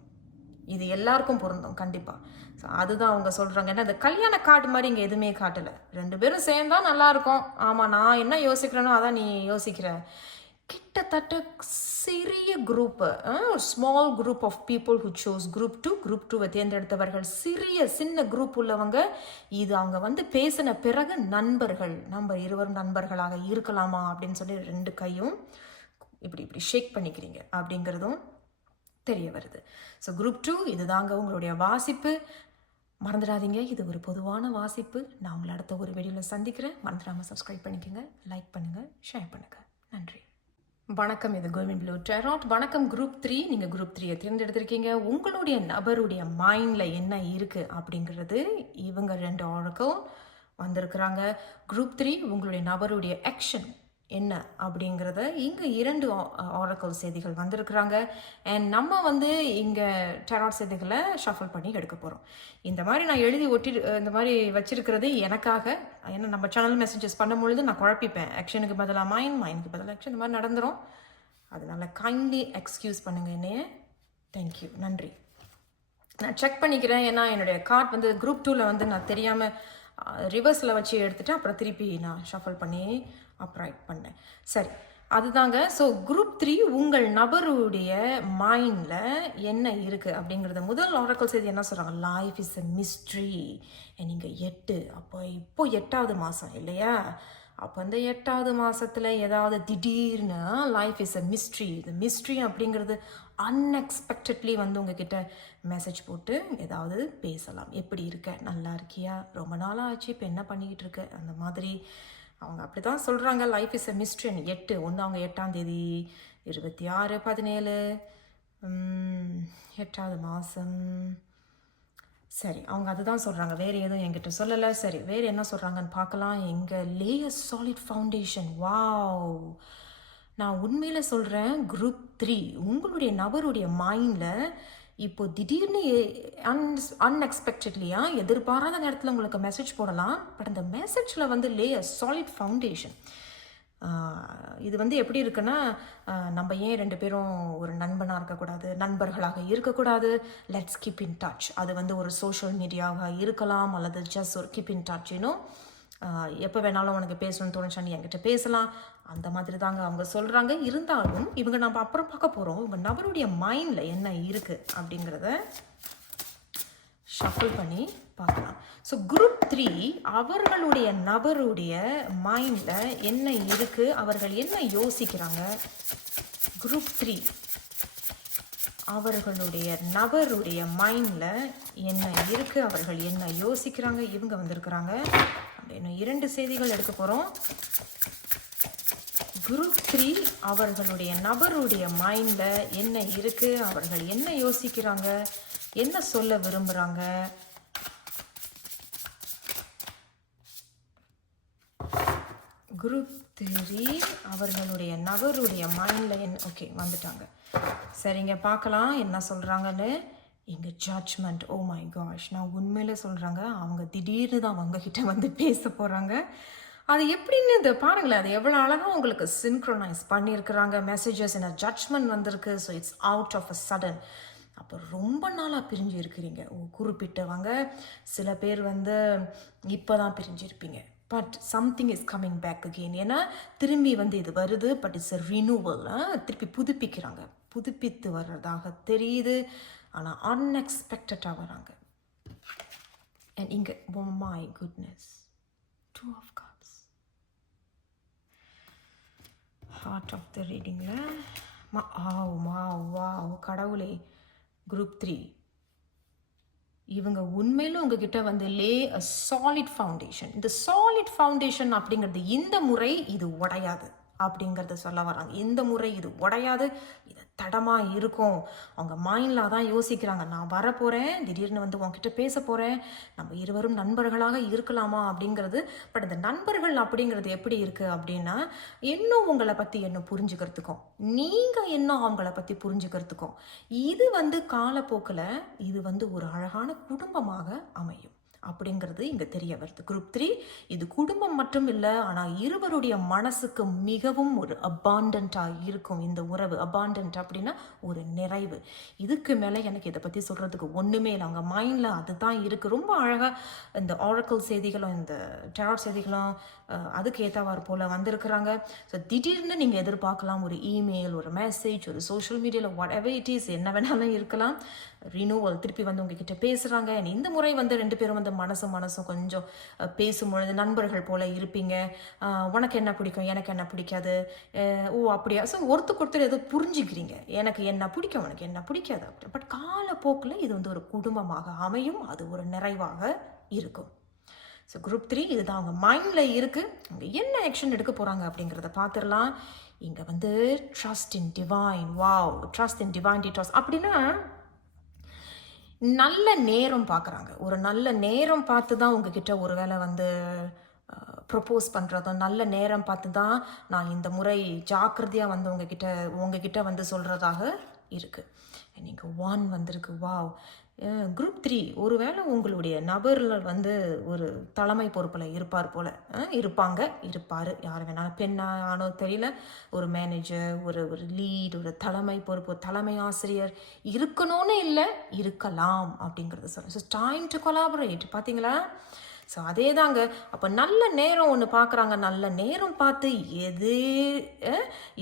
இது எல்லாருக்கும் பொருந்தும் கண்டிப்பாக. ஸோ அதுதான் அவங்க சொல்கிறாங்க. ஏன்னா இந்த கல்யாண கார்டு மாதிரி இங்கே எதுவுமே காட்டலை. 2 பேரும் சேர்ந்தா நல்லாயிருக்கும். ஆமாம், நான் என்ன யோசிக்கிறேனோ அதான் நீ யோசிக்கிற. கிட்டத்தட்ட சிறிய group, small group of people who chose group 2. Group 2 தேர்ந்தெடுத்தவர்கள் சின்ன குரூப் உள்ளவங்க. இது அவங்க வந்து பேசின பிறகு நண்பர்கள், நம்ம இருவரும் நண்பர்களாக இருக்கலாமா அப்படின்னு சொல்லி 2 கையும் இப்படி ஷேக் பண்ணிக்கிறீங்க அப்படிங்கிறதும் தெரிய வருது. ஸோ குரூப் 2 இதுதாங்க உங்களுடைய வாசிப்பு. மறந்துடாதீங்க, இது ஒரு பொதுவான வாசிப்பு. நான் உங்களை அடுத்த ஒரு வீடியோவில் சந்திக்கிறேன். மறந்துடாமல் சப்ஸ்கிரைப் பண்ணிக்கோங்க, லைக் பண்ணுங்கள், ஷேர் பண்ணுங்கள். நன்றி. வணக்கம், இது கோல்டன் ப்ளூ டேராட். வணக்கம் குரூப் 3. நீங்கள் குரூப் 3 தேர்ந்தெடுத்திருக்கீங்க. உங்களுடைய நபருடைய மைண்டில் என்ன இருக்குது அப்படிங்கிறது இவங்க 2 ஆரக்கிள் வந்திருக்கிறாங்க. குரூப் 3 உங்களுடைய நபருடைய ஆக்ஷன் என்ன அப்படிங்கிறத இங்கே 2 ஆரக்கிள் செய்திகள் வந்திருக்கிறாங்க. அண்ட் நம்ம வந்து இங்கே டேராட் செய்திகளை ஷஃபிள் பண்ணி எடுக்க போகிறோம். இந்த மாதிரி நான் எழுதி இந்த மாதிரி வச்சிருக்கிறது எனக்காக. ஏன்னா நம்ம சேனல் மெசேஜஸ் பண்ணும்பொழுது நான் குழப்பிப்பேன். ஆக்ஷனுக்கு பதிலாக மைண்டுக்கு பதிலாக ஆக்ஷன், இந்த மாதிரி நடந்துடும். அதனால் கைண்ட்லி எக்ஸ்கியூஸ் பண்ணுங்கள் என்னைய. தேங்க்யூ, நன்றி. நான் செக் பண்ணிக்கிறேன். ஏன்னா என்னுடைய கார்ட் வந்து குரூப் 2ல் வந்து நான் தெரியாமல் ரிவர்ஸில் வச்சு எடுத்துகிட்டு அப்புறம் திருப்பி நான் ஷஃபிள் பண்ணி அப்ரைட் பண்ணேன். சரி, அதுதாங்க. ஸோ குரூப் 3 உங்கள் நபருடைய மைண்டில் என்ன இருக்குது அப்படிங்கிறத முதல் ஆரக்கிள் செய்தி என்ன சொல்கிறாங்க? Life is a mystery. நீங்கள் 8, அப்போ இப்போ 8வது மாதம் இல்லையா? அப்போ இந்த 8வது மாதத்தில் ஏதாவது திடீர்னு லைஃப் இஸ் எ மிஸ்ட்ரி. இது மிஸ்ட்ரி அப்படிங்கிறது அன்எக்ஸ்பெக்டட்லி வந்து உங்ககிட்ட மெசேஜ் போட்டு ஏதாவது பேசலாம். எப்படி இருக்க, நல்லா இருக்கியா, ரொம்ப நாளாக ஆச்சு, இப்போ என்ன பண்ணிக்கிட்டு இருக்க, அந்த மாதிரி அவங்க அப்படி தான் சொல்கிறாங்க. Life is a mystery. 8 அவங்க 8ஆம் தேதி 26 17 8வது மாதம். சரி, அவங்க அதுதான் சொல்கிறாங்க, வேறு எதுவும் என்கிட்ட சொல்லலை. சரி, வேறு என்ன சொல்கிறாங்கன்னு பார்க்கலாம். எங்கள் லே அ சாலிட் ஃபவுண்டேஷன். வாவ்! நான் உண்மையில் சொல்கிறேன், குரூப் 3 உங்களுடைய நபருடைய மைண்டில் இப்போ திடீர்னு அன்எக்ஸ்பெக்டட்லியா எதிர்பாராத நேரத்தில் உங்களுக்கு மெசேஜ் போடலாம். பட் அந்த மெசேஜில் வந்து லே அ சாலிட் ஃபவுண்டேஷன். இது வந்து எப்படி இருக்குன்னா, நம்ம ஏன் 2 பேரும் ஒரு நண்பனாக இருக்கக்கூடாது, நண்பர்களாக இருக்கக்கூடாது, லெட்ஸ் கீப் இன் டச். அது வந்து ஒரு சோஷியல் மீடியாவாக இருக்கலாம், அல்லது ஜஸ்ட் ஒரு கீப் இன் டச். எப்போ வேணாலும் உனக்கு பேசணும்னு தோணுச்சா நீ என்கிட்ட பேசலாம். அந்த மாதிரி தாங்க அவங்க சொல்கிறாங்க. இருந்தாலும் இவங்க நம்ம அப்புறம் பார்க்க போகிறோம், இவங்க நபருடைய மைண்டில் என்ன இருக்குது அப்படிங்கிறத ஷஃபிள் பண்ணி பார்க்கலாம். ஸோ குரூப் 3 அவர்களுடைய நபருடைய மைண்டில் என்ன இருக்குது, அவர்கள் என்ன யோசிக்கிறாங்க. குரூப் 3 அவர்களுடைய நபருடைய மைண்டில் என்ன இருக்குது, அவர்கள் என்ன யோசிக்கிறாங்க. இவங்க வந்திருக்கிறாங்க. அப்படின்னு 2 செய்திகள் எடுக்க போகிறோம். குரூப் 3 அவர்களுடைய நபருடைய மைண்டில் என்ன இருக்குது, அவர்கள் என்ன யோசிக்கிறாங்க, என்ன சொல்ல விரும்புகிறாங்க. குரூப் 3 அவர்களுடைய நபருடைய மைண்டில் என்ன. ஓகே, வந்துட்டாங்க. சரிங்க, பார்க்கலாம் என்ன சொல்கிறாங்கன்னு. இங்கே ஜட்ஜ்மெண்ட். ஓ மை காஷ், நான் உண்மையில் சொல்கிறாங்க, அவங்க திடீர்னு தான் அவங்கக்கிட்ட வந்து பேச போகிறாங்க. அது எப்படின்னு இதை பாருங்களேன், அது எவ்வளோ அழகாக உங்களுக்கு சின்க்ரோனைஸ் பண்ணியிருக்கிறாங்க. மெசேஜஸ் என்ன ஜட்ஜ்மெண்ட் வந்திருக்கு. So it's out of a sudden. அப்போ ரொம்ப நாளாக பிரிஞ்சு இருக்கிறீங்க. குறிப்பிட்டவங்க, சில பேர் வந்து இப்போ தான் பிரிஞ்சிருப்பீங்க. But something is coming back again. ஏன்னா திரும்பி வந்து இது வருது. But it's a renewal. திருப்பி புதுப்பிக்கிறாங்க. புதுப்பித்து வர்றதாக தெரியுது. ஆனால் அன்எக்ஸ்பெக்டடாக வராங்க. அண்ட் இங்கே oh my goodness, 2 of cups. Heart of the ரீடிங்கில் கடவுளே. குரூப் 3 இவங்க உண்மையிலும் உங்ககிட்ட வந்து லே அ சாலிட் ஃபவுண்டேஷன். இந்த சாலிட் ஃபவுண்டேஷன் அப்படிங்கிறது இந்த முறை இது உடையாது அப்படிங்கிறத சொல்ல வராங்க. இந்த முறை இது உடையாது, இது தடமாக இருக்கும். அவங்க மைண்டில் தான் யோசிக்கிறாங்க, நான் வரப்போகிறேன், திடீர்னு வந்து உங்ககிட்ட பேச போகிறேன், நம்ம இருவரும் நண்பர்களாக இருக்கலாமா அப்படிங்கிறது. பட் இந்த நண்பர்கள் அப்படிங்கிறது எப்படி இருக்குது அப்படின்னா, இன்னும் உங்களை பற்றி இன்னும் புரிஞ்சுக்கிறதுக்கும், நீங்கள் இன்னும் அவங்கள பற்றி புரிஞ்சுக்கிறதுக்கும், இது வந்து காலப்போக்கில் இது வந்து ஒரு அழகான குடும்பமாக அமையும் அப்படிங்கிறது இங்கே தெரிய வருது. குரூப் 3 இது குடும்பம் மட்டும் இல்லை, ஆனால் இருவருடைய மனசுக்கு மிகவும் ஒரு அபாண்டண்ட்டாக இருக்கும் இந்த உறவு. அபாண்டன்ட் அப்படின்னா ஒரு நிறைவு. இதுக்கு மேலே எனக்கு இதை பற்றி சொல்கிறதுக்கு ஒன்றுமே இல்லை. அவங்க மைண்டில் அதுதான் இருக்குது. ரொம்ப அழகாக இந்த ஆரக்கிள் செய்திகளும் இந்த டெராட் செய்திகளும் அதுக்கு ஏற்றவாறு போல் வந்திருக்கிறாங்க. ஸோ திடீர்னு நீங்கள் எதிர்பார்க்கலாம் ஒரு இமெயில், ஒரு மெசேஜ், ஒரு சோஷியல் மீடியாவில் வாட் எவர் இட் இஸ், என்ன வேணாலும் இருக்கலாம். ரினூவல், திருப்பி வந்து உங்ககிட்ட பேசுகிறாங்க. இந்த முறை வந்து 2 பேரும் வந்து மனசும் கொஞ்சம் பேசும்பொழுது நண்பர்கள் போல் இருப்பீங்க. உனக்கு என்ன பிடிக்கும், எனக்கு என்ன பிடிக்காது, ஓ அப்படியா. ஸோ ஒருத்தர் ஏதோ புரிஞ்சுக்கிறீங்க, எனக்கு என்ன பிடிக்கும், உனக்கு என்ன பிடிக்காது அப்படி. பட் காலப்போக்கில் இது வந்து ஒரு குடும்பமாக அமையும், அது ஒரு நிறைவாக இருக்கும். ஸோ குரூப் 3 இதுதான் அவங்க மைண்டில் இருக்குது. அவங்க என்ன ஆக்ஷன் எடுக்க போகிறாங்க அப்படிங்கிறத பார்த்துடலாம். இங்கே வந்து trust in divine. Wow, trust in divine டீடாஸ் அப்படின்னா நல்ல நேரம் பார்க்குறாங்க. ஒரு நல்ல நேரம் பார்த்து தான் உங்ககிட்ட ஒரு வேளை வந்து ப்ரொப்போஸ் பண்ணுறதும், நல்ல நேரம் பார்த்து தான் நான் இந்த முறை ஜாக்கிரதையாக வந்து உங்ககிட்ட வந்து சொல்கிறதாக இருக்குது. நீங்கள் 1 வந்திருக்கு. வாவ். குரூப் 3 ஒருவேளை உங்களுடைய நபரில் வந்து ஒரு தலைமை பொறுப்பில் இருப்பார், யார் வேணாலும், பெண்ணானோ தெரியல, ஒரு மேனேஜர், ஒரு லீட், ஒரு தலைமை பொறுப்பு, தலைமை ஆசிரியர் இருக்கணும்னு இல்லை, இருக்கலாம் அப்படிங்கிறத சொல்கிறேன். So time to collaborate. பார்த்தீங்களா? ஸோ அதே தாங்க. அப்போ நல்ல நேரம் ஒன்று பார்க்குறாங்க. நல்ல நேரம் பார்த்து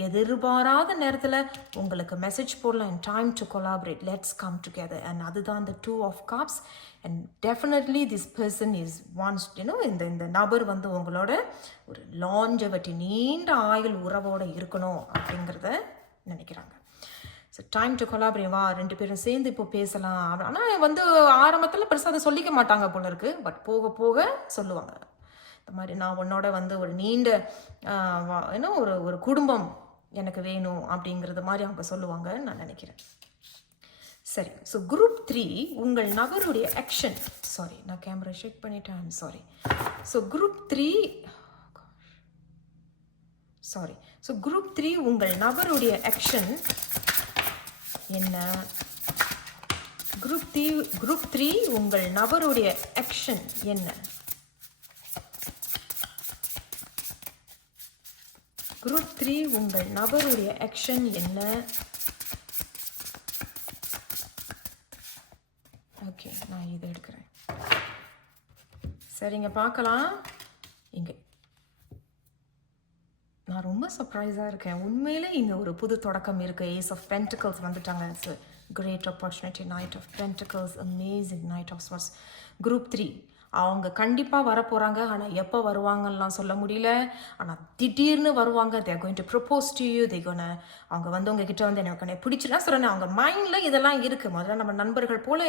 எதிர்பாராத நேரத்தில் உங்களுக்கு மெசேஜ் போடலாம். Time to collaborate, let's come together. And அதுதான் இந்த 2 of cups. And definitely this person is wants இந்த நபர் வந்து உங்களோட ஒரு லாஞ்சவட்டி, நீண்ட ஆயுள் உறவோடு இருக்கணும் அப்படிங்கிறத நினைக்கிறாங்க. So time to collaborate. வா, 2 பேரும் சேர்ந்து இப்போ பேசலாம். ஆனால் வந்து ஆரம்பத்தில் பெருசாக அதை சொல்லிக்க மாட்டாங்க போல இருக்கு. பட் போக போக சொல்லுவாங்க. இந்த மாதிரி நான் உன்னோட வந்து ஒரு நீண்ட ஒரு குடும்பம் எனக்கு வேணும் அப்படிங்கிறது மாதிரி அவங்க சொல்லுவாங்க நான் நினைக்கிறேன். சரி. ஸோ குரூப் 3 உங்கள் நபருடைய ஆக்ஷன். சாரி, நான் கேமரா ஷேக் பண்ணிட்டேன். I'm sorry. So group 3 sorry. So group 3 உங்கள் நபருடைய ஆக்ஷன் என்ன? குரூப் 3 உங்கள் நபருடைய ஆக்ஷன் என்ன? குரூப் 3 உங்கள் நபருடைய ஆக்ஷன் என்ன? ஓகே, நான் இதை எடுக்கிறேன். சரிங்க, பார்க்கலாம். இங்கே நான் ரொம்ப சர்ப்ரைஸாக இருக்கேன். உண்மையிலே இங்கே ஒரு புது தொடக்கம் இருக்குது. ஏஸ் ஆஃப் பென்டிகல்ஸ் வந்துட்டாங்க. It's great opportunity. Knight of pentacles, amazing knight of swords. Group 3 அவங்க கண்டிப்பாக வரப்போகிறாங்க. ஆனால் எப்போ வருவாங்கலாம் சொல்ல முடியல. ஆனால் திடீர்னு வருவாங்க. They're going to propose to you. அவங்க வந்து உங்ககிட்ட வந்து எனக்கு பிடிச்சிருந்தா சொல்கிறேன். அவங்க மைண்டில் இதெல்லாம் இருக்குது. முதல்ல நம்ம நண்பர்கள் போல்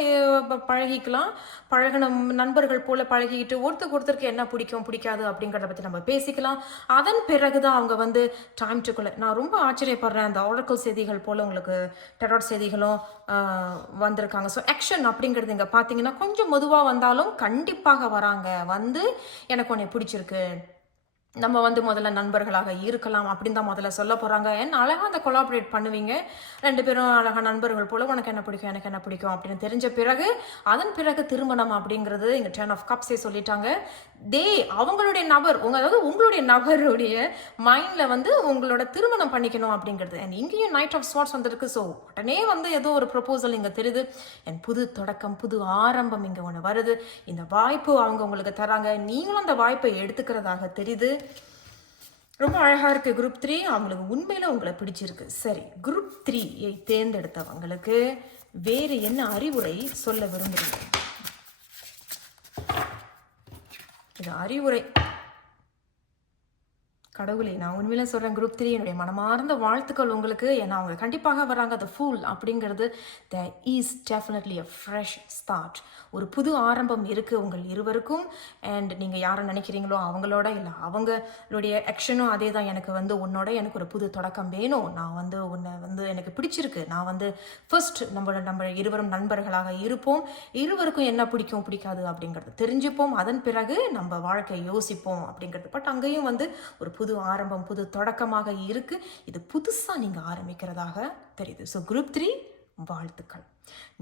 பழகிக்கலாம். பழகின நண்பர்கள் போல் பழகிக்கிட்டு ஒருத்தருக்கு என்ன பிடிக்கும் பிடிக்காது அப்படிங்கிறத பற்றி நம்ம பேசிக்கலாம். அதன் பிறகு தான் அவங்க வந்து டைம் டுக்குள்ள. நான் ரொம்ப ஆச்சரியப்படுறேன். அந்த ஆரக்கிள் செய்திகள் போல் உங்களுக்கு டெராட் செய்திகளும் வந்திருக்காங்க. ஸோ ஆக்ஷன் அப்படிங்கிறது இங்கே பார்த்தீங்கன்னா கொஞ்சம் மெதுவாக வந்தாலும் கண்டிப்பாக வராங்க. வந்து எனக்கு உன்னை பிடிச்சிருக்கு, நம்ம வந்து முதல்ல நண்பர்களாக இருக்கலாம் அப்படின்னு தான் முதல்ல சொல்ல போகிறாங்க. என்ன அழகாக அந்த கொலாபரேட் பண்ணுவீங்க. 2 பேரும் அழகாக நண்பர்கள் போல் உனக்கு என்ன பிடிக்கும் எனக்கு என்ன பிடிக்கும் அப்படின்னு தெரிஞ்ச பிறகு அதன் பிறகு திருமணம் அப்படிங்கிறது இங்கே 10 ஆஃப் கப்ஸே சொல்லிட்டாங்க. அவங்களுடைய நபர் அதாவது உங்களுடைய நபருடைய மைண்டில் வந்து உங்களோட திருமணம் பண்ணிக்கணும் அப்படிங்கிறது. அண்ட் இங்கேயும் நைட் ஆஃப் ஸ்வார்ட்ஸ் வந்துருக்கு. ஸோ உடனே வந்து ஏதோ ஒரு ப்ரொபோசல் இங்கே தெரியுது. என் புது தொடக்கம், புது ஆரம்பம் இங்கே ஒன்று வருது. இந்த வாய்ப்பு அவங்க உங்களுக்கு தராங்க. நீங்களும் அந்த வாய்ப்பை எடுத்துக்கிறதாக தெரியுது. ரொம்ப அழகாக இருக்குது. குரூப் 3 அவங்களுக்கு உண்மையில் உங்களை பிடிச்சிருக்கு. சரி, குரூப் 3ஐ தேர்ந்தெடுத்தவங்களுக்கு வேறு என்ன அறிவுரை சொல்ல விரும்புகிறீங்க? இது அறிவுரை. கடவுளே, நான் உண்மையில சொல்கிறேன். குரூப் 3 என்னுடைய மனமார்ந்த வாழ்த்துக்கள் உங்களுக்கு. ஏன்னா அவங்க கண்டிப்பாக வராங்க. த ஃபூல் அப்படிங்கிறது there is definitely a fresh start. ஒரு புது ஆரம்பம் இருக்குது உங்கள் இருவருக்கும். அண்ட் நீங்கள் யாரை நினைக்கிறீங்களோ அவங்களோட, இல்லை அவங்களுடைய ஆக்ஷனும் அதே தான். எனக்கு வந்து உன்னோட எனக்கு ஒரு புது தொடக்கம் வேணும். நான் வந்து உன்னை வந்து எனக்கு பிடிச்சிருக்கு. நான் வந்து ஃபர்ஸ்ட் நம்ம இருவரும் நண்பர்களாக இருப்போம். இருவருக்கும் என்ன பிடிக்கும் பிடிக்காது அப்படிங்கிறது தெரிஞ்சுப்போம். அதன் பிறகு நம்ம வாழ்க்கையை யோசிப்போம் அப்படிங்கிறது. பட் அங்கேயும் வந்து ஒரு புது ஆரம்பம், புது தொடக்கமாக இருக்கு. இது புதுசா நீங்க ஆரம்பிக்கிறதாக தெரியுது. ஸோ குரூப் 3 வாழ்த்துக்கள்.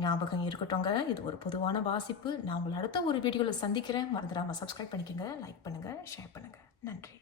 ஞாபகம் இருக்கட்டும்ங்க, இது ஒரு பொதுவான வாசிப்பு. நான் உங்களை அடுத்த ஒரு வீடியோவில் சந்திக்கிறேன். மறந்துடாம சப்ஸ்கிரைப் பண்ணிக்கோங்க, லைக் பண்ணுங்க, ஷேர் பண்ணுங்க. நன்றி.